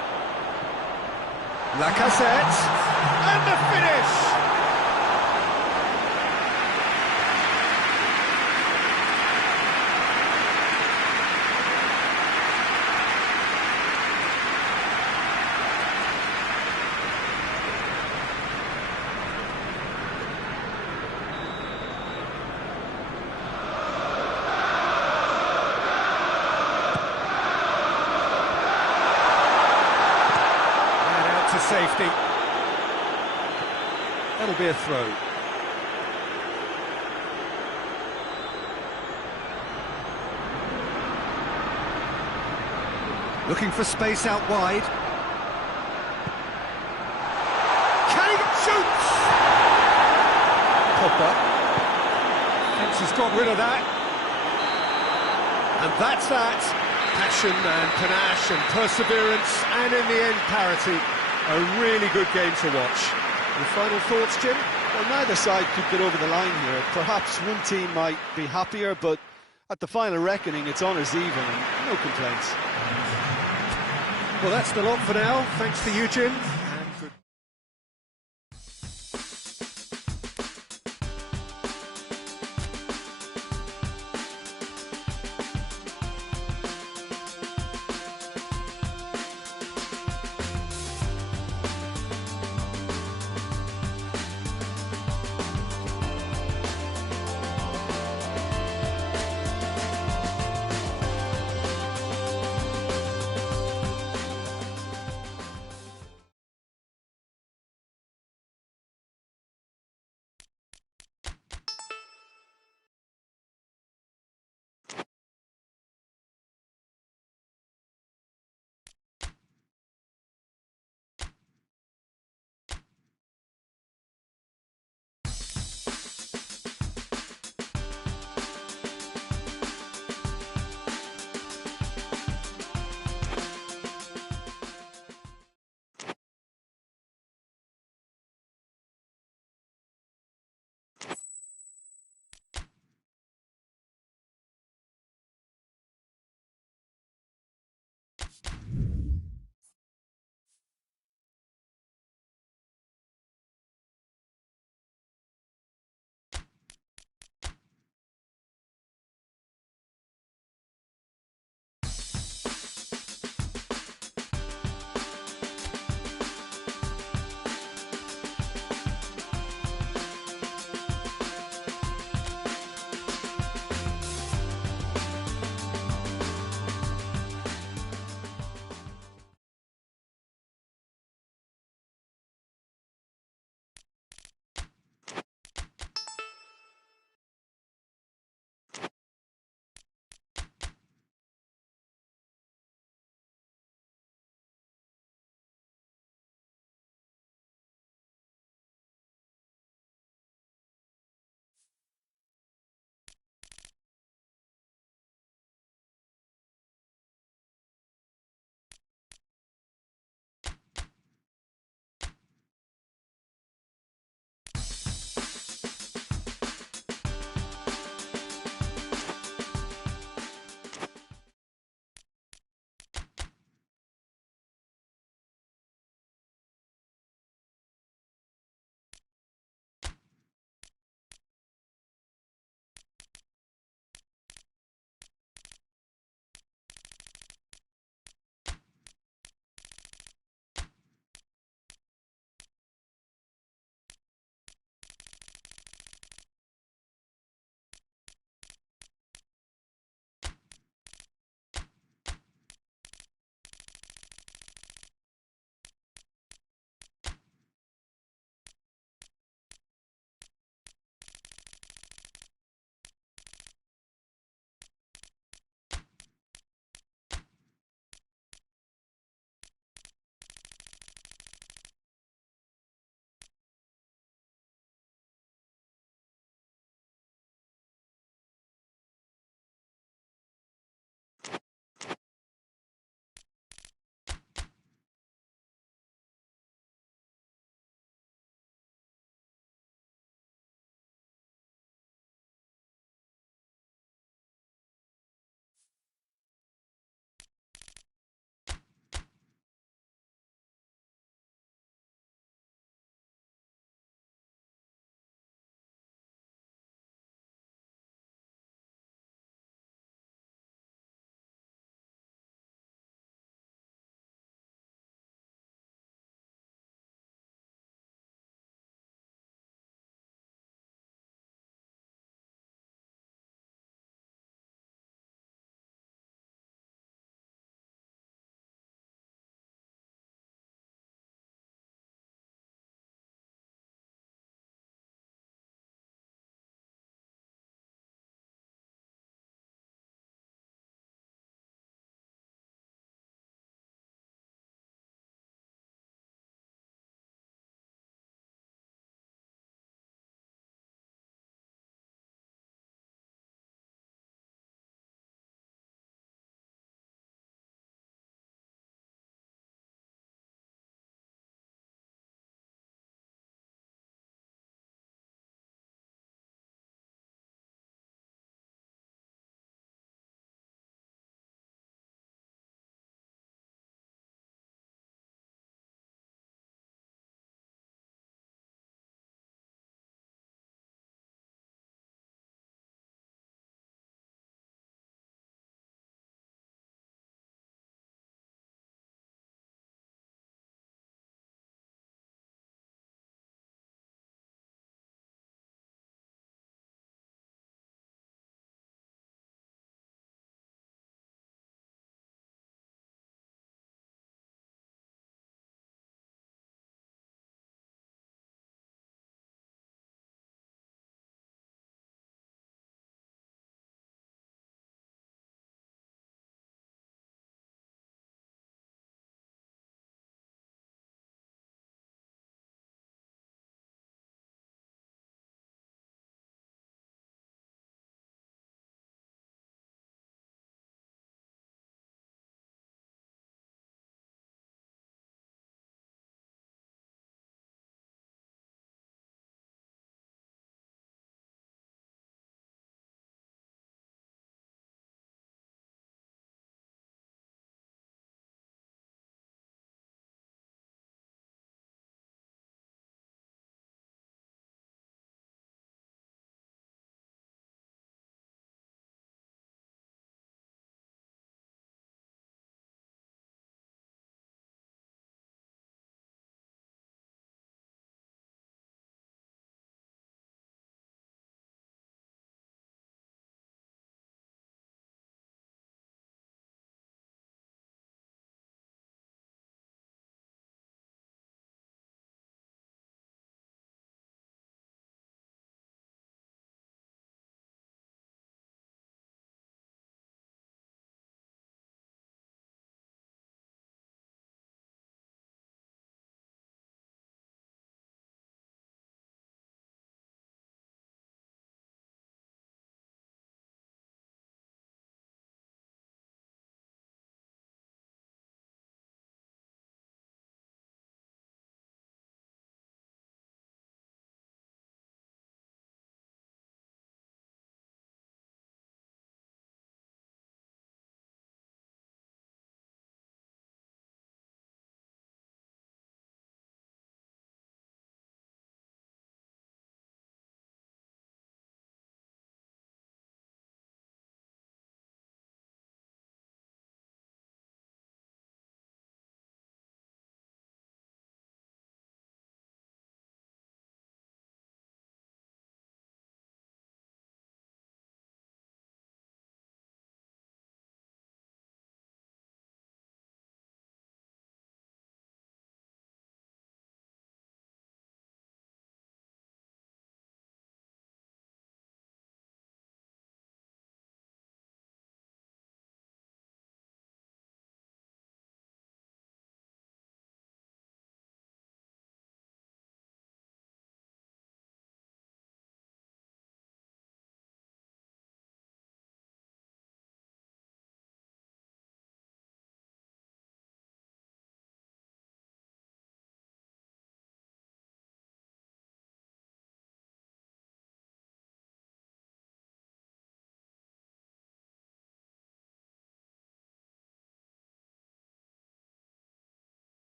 Lacazette. And the finish! To safety. That'll be a throw. Looking for space out wide. Can he shoot? Popper. Fence has got rid of that. And that's that. Passion and panache and perseverance, and in the end, parity. A really good game to watch. Your final thoughts, Jim? Well, neither side could get over the line here. Perhaps one team might be happier, but at the final reckoning, it's honours even, and no complaints. Well, that's the lot for now. Thanks to you, Jim.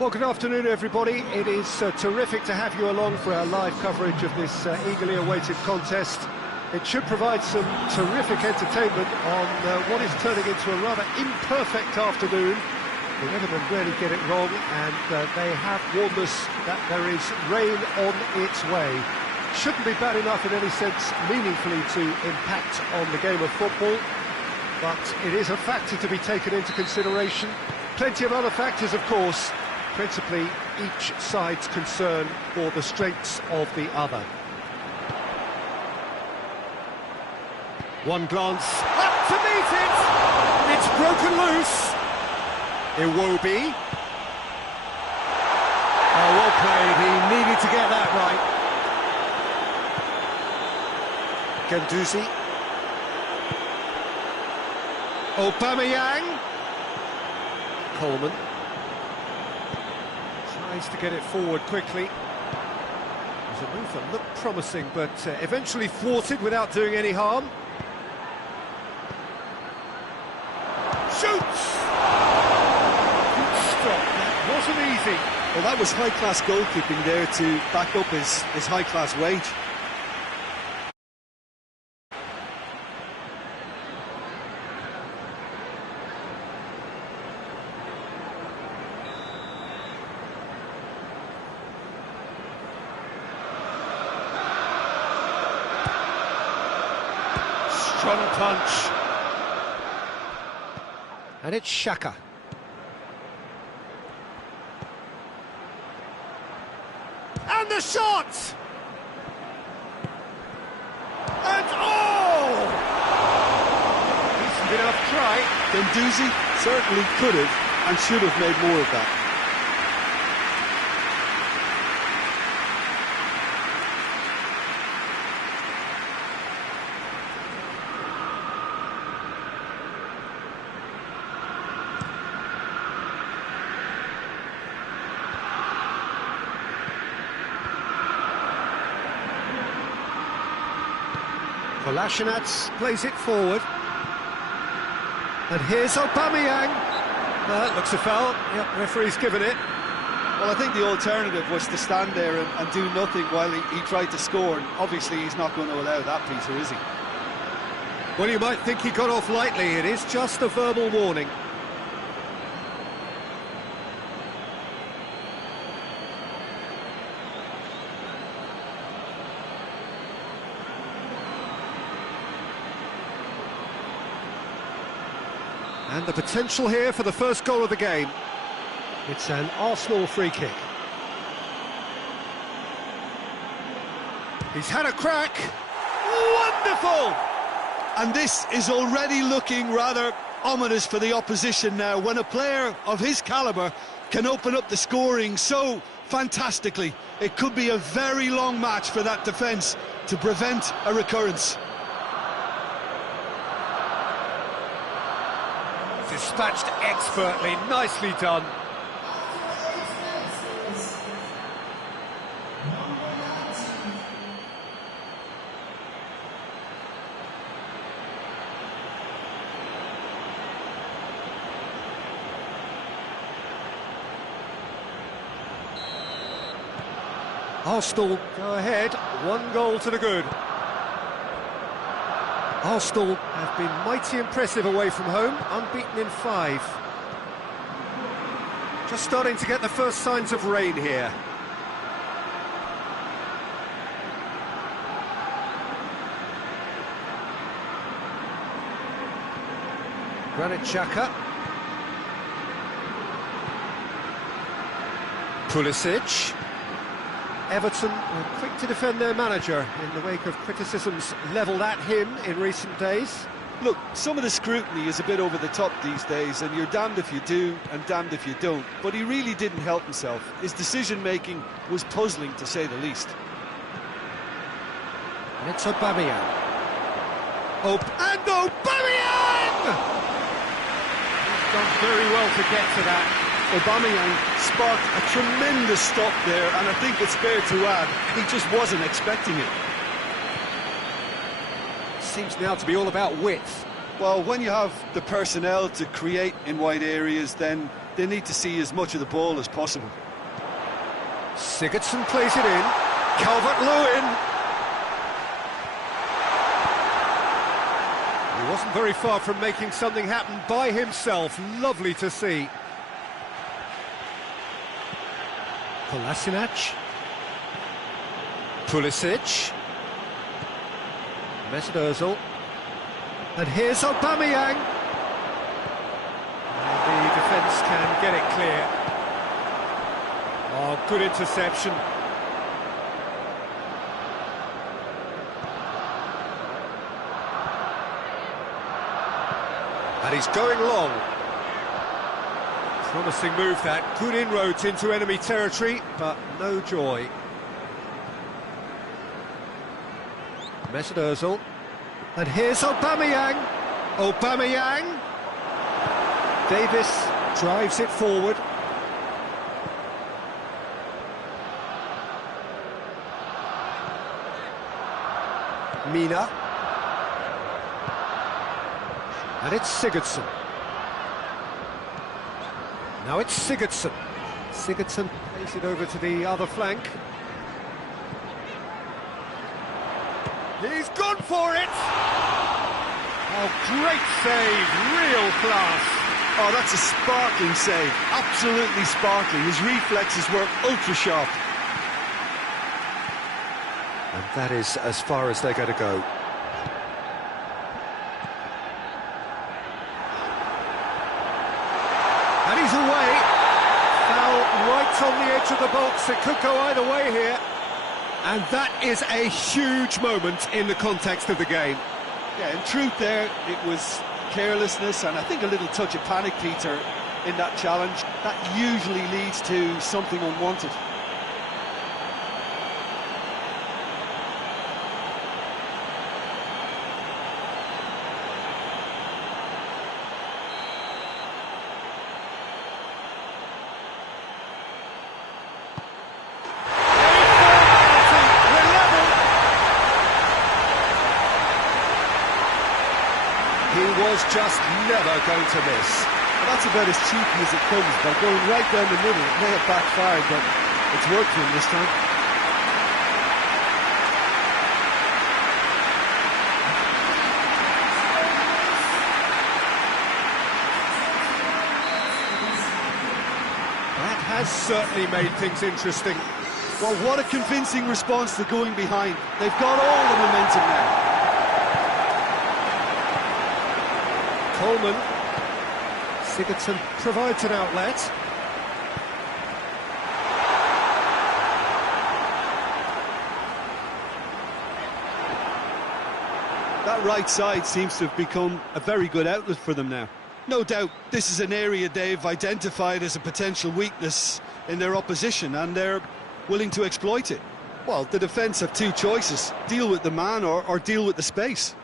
Well, good afternoon, everybody. It is terrific to have you along for our live coverage of this eagerly awaited contest. It should provide some terrific entertainment on what is turning into a rather imperfect afternoon. The weathermen rarely get it wrong, and they have warned us that there is rain on its way. Shouldn't be bad enough in any sense meaningfully to impact on the game of football, but it is a factor to be taken into consideration. Plenty of other factors, of course, principally each side's concern for the strengths of the other. One glance, up to meet it! It's broken loose! Iwobi. Oh, well played, he needed to get that right. Guendouzi. Aubameyang. Coleman. Tries to get it forward quickly. It was a move that looked promising, but eventually thwarted without doing any harm. Shoots! Good stop, that wasn't easy. Well, that was high-class goalkeeping there to back up his high-class wage. Strong punch. And it's Xhaka. And the shot! And oh! Decent enough try. Guendouzi certainly could have and should have made more of that. Kolasinac plays it forward. And here's Aubameyang. That looks a foul. Yep, referee's given it. Well, I think the alternative was to stand there and do nothing while he tried to score. And obviously, he's not going to allow that, Peter, is he? Well, you might think he got off lightly. It is just a verbal warning. And the potential here for the first goal of the game. It's an Arsenal free kick. He's had a crack. Wonderful! And this is already looking rather ominous for the opposition now, when a player of his calibre can open up the scoring so fantastically. It could be a very long match for that defence to prevent a recurrence. Dispatched expertly, nicely done. Arsenal go ahead, 1 goal to the good. Arsenal have been mighty impressive away from home, unbeaten in 5. Just starting to get the first signs of rain here. Granit Xhaka. Pulisic. Everton were quick to defend their manager in the wake of criticisms levelled at him in recent days. Look, some of the scrutiny is a bit over the top these days, and you're damned if you do and damned if you don't. But he really didn't help himself. His decision-making was puzzling, to say the least. And it's Aubameyang. And Aubameyang! He's done very well to get to that. Aubameyang sparked a tremendous stop there, and I think it's fair to add, he just wasn't expecting it. Seems now to be all about width. Well, when you have the personnel to create in wide areas, then they need to see as much of the ball as possible. Sigurdsson plays it in. Calvert-Lewin. He wasn't very far from making something happen by himself. Lovely to see. Kolasinac. Pulisic. Mesut Ozil. And here's Aubameyang. And the defence can get it clear. Oh, good interception. And he's going long. Promising move that. Good inroads into enemy territory, but no joy. Mesut Ozil. And here's Aubameyang. Aubameyang. Davis drives it forward. Mina. And it's Sigurdsson. Now it's Sigurdsson. Sigurdsson plays it over to the other flank. He's gone for it! Oh, great save, real class. Oh, that's a sparkling save, absolutely sparkling. His reflexes were ultra sharp. And that is as far as they're going to go. And he's away. Foul right on the edge of the box. It could go either way here. And that is a huge moment in the context of the game. Yeah, in truth there, it was carelessness and I think a little touch of panic, Peter, in that challenge. That usually leads to something unwanted. He was just never going to miss. Well, that's about as cheeky as it comes. By going right down the middle, it may have backfired, but it's worked for him this time. That has certainly made things interesting. Well, what a convincing response to going behind. They've got all the momentum now. Coleman. Sigurdsson provides an outlet. That right side seems to have become a very good outlet for them now. No doubt this is an area they've identified as a potential weakness in their opposition and they're willing to exploit it. Well, the defence have two choices: deal with the man or deal with the space.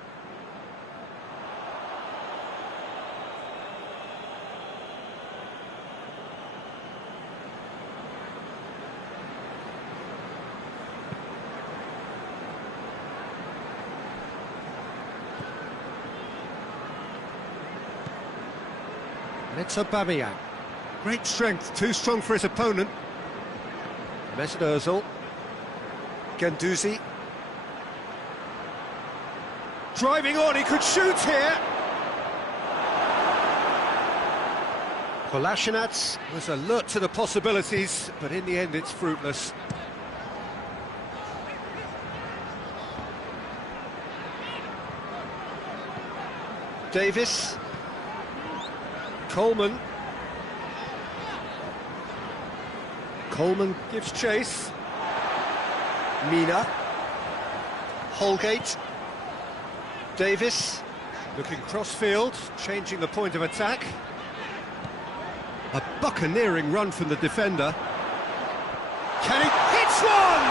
It's Aubameyang. Great strength, too strong for his opponent. Mesut Ozil. Guendouzi. Driving on, he could shoot here. Kolasinac was alert to the possibilities, but in the end it's fruitless. Davis. Coleman. Coleman gives chase. Mina. Holgate. Davis. Looking crossfield, changing the point of attack. A buccaneering run from the defender. Can he hit one?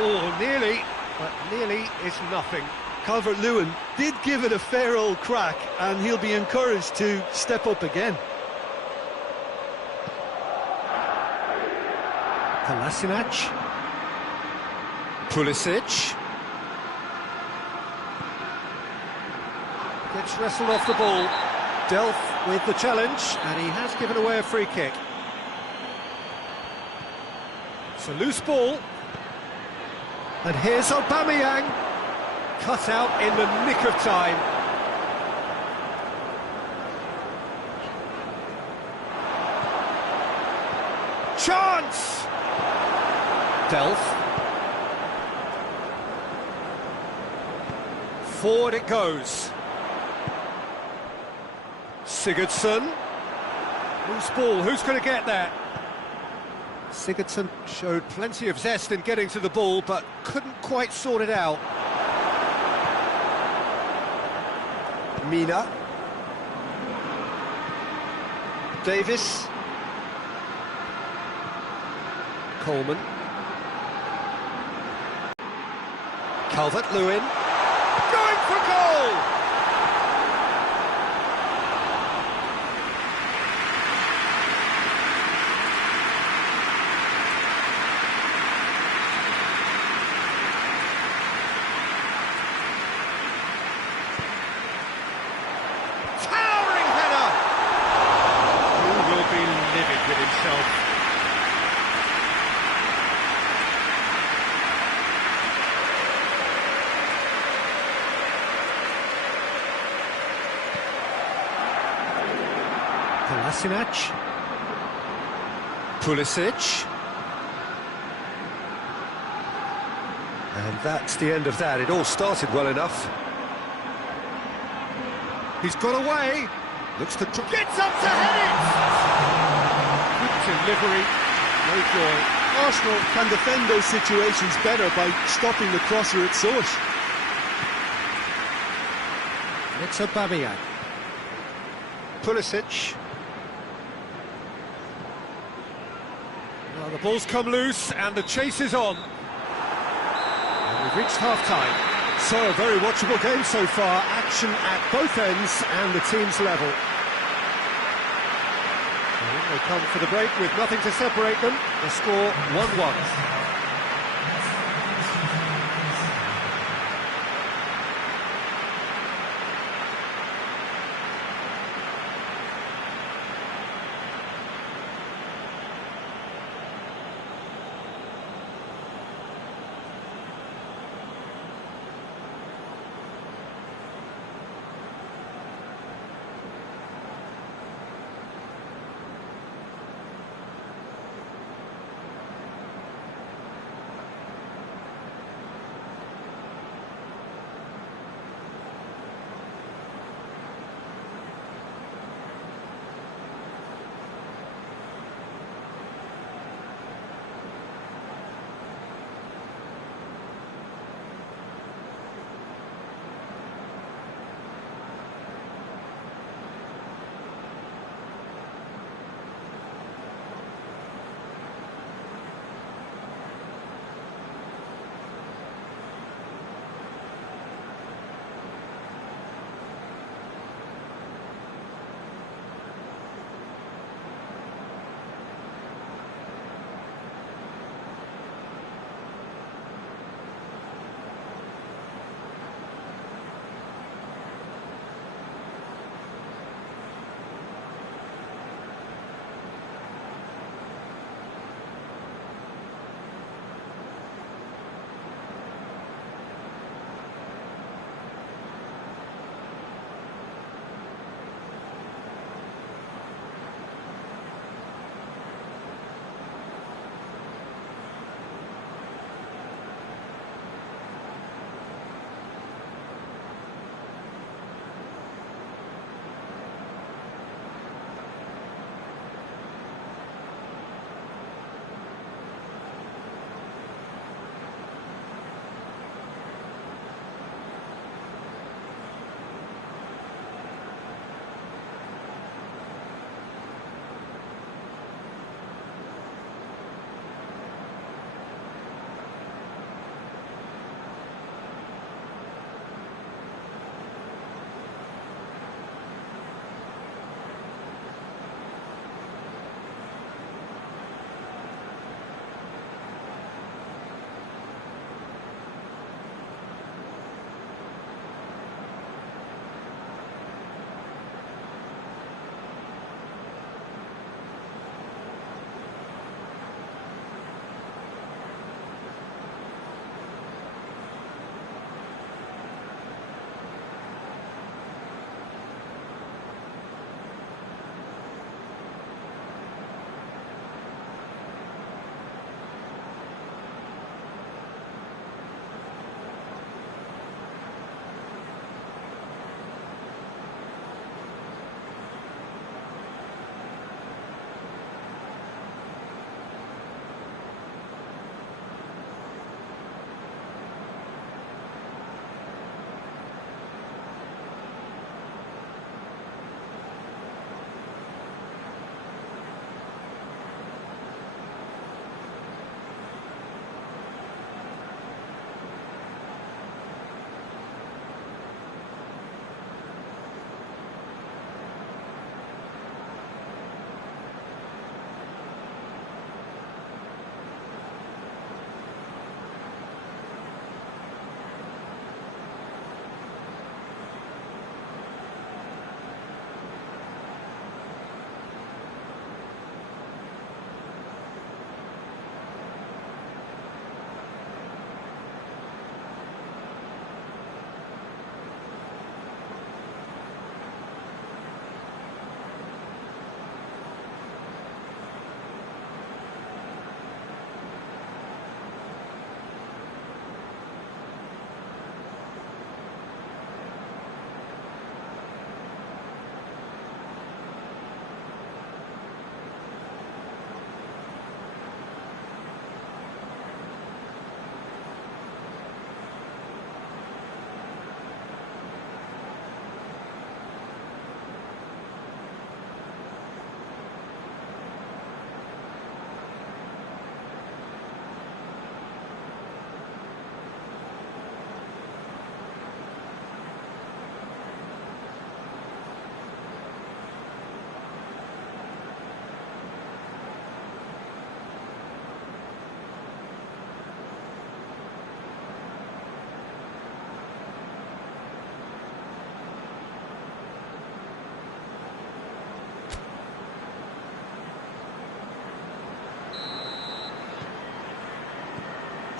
Oh, nearly, but nearly is nothing. Calvert-Lewin did give it a fair old crack, and he'll be encouraged to step up again. Kolasinac. Pulisic. It's wrestled off the ball. Delph with the challenge, and he has given away a free kick. It's a loose ball. And here's Aubameyang. Cut out in the nick of time. Chance! Delph. Forward it goes. Sigurdsson. Loose ball, who's going to get that? Sigurdsson showed plenty of zest in getting to the ball, but couldn't quite sort it out. Mina. Davis. Coleman. Calvert-Lewin. Going for goal! Towering header! Who will be livid with himself? Kolasinac. Pulisic. And that's the end of that. It all started well enough. He's got away. Looks to... Gets up to head it! Good delivery. No joy. Arsenal can defend those situations better by stopping the crosser at source. It's Aubameyang. Pulisic. Well, the ball's come loose and the chase is on. And we've reached half-time. So, a very watchable game so far. Action at both ends and the team's level. And they come for the break with nothing to separate them. The score 1-1.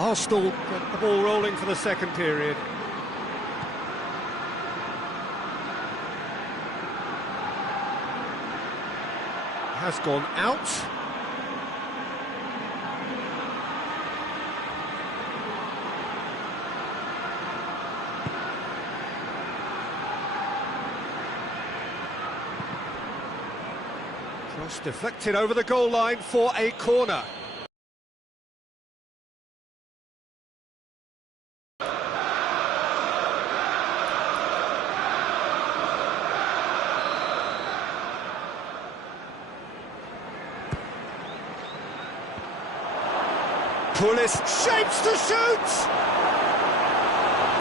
Arsenal get the ball rolling for the second period. Has gone out. Cross deflected over the goal line for a corner. Pulis shapes to shoot!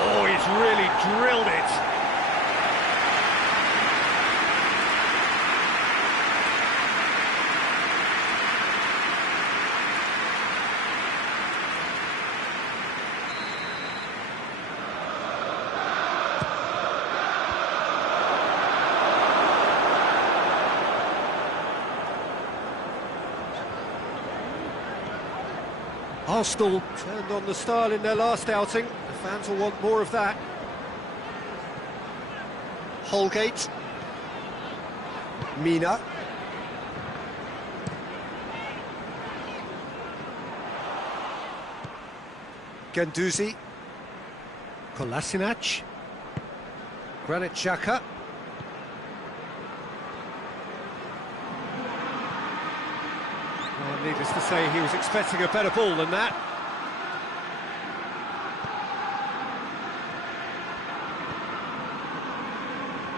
Oh, he's really drilled it. Arsenal turned on the style in their last outing. The fans will want more of that. Holgate. Mina. Guendouzi. Kolasinac. Granit Xhaka. Well, needless to say, he was expecting a better ball than that.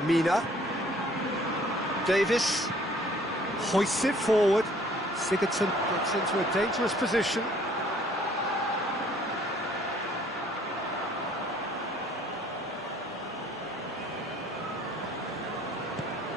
Mina. Davis. Hoists it forward. Sigurdsson gets into a dangerous position.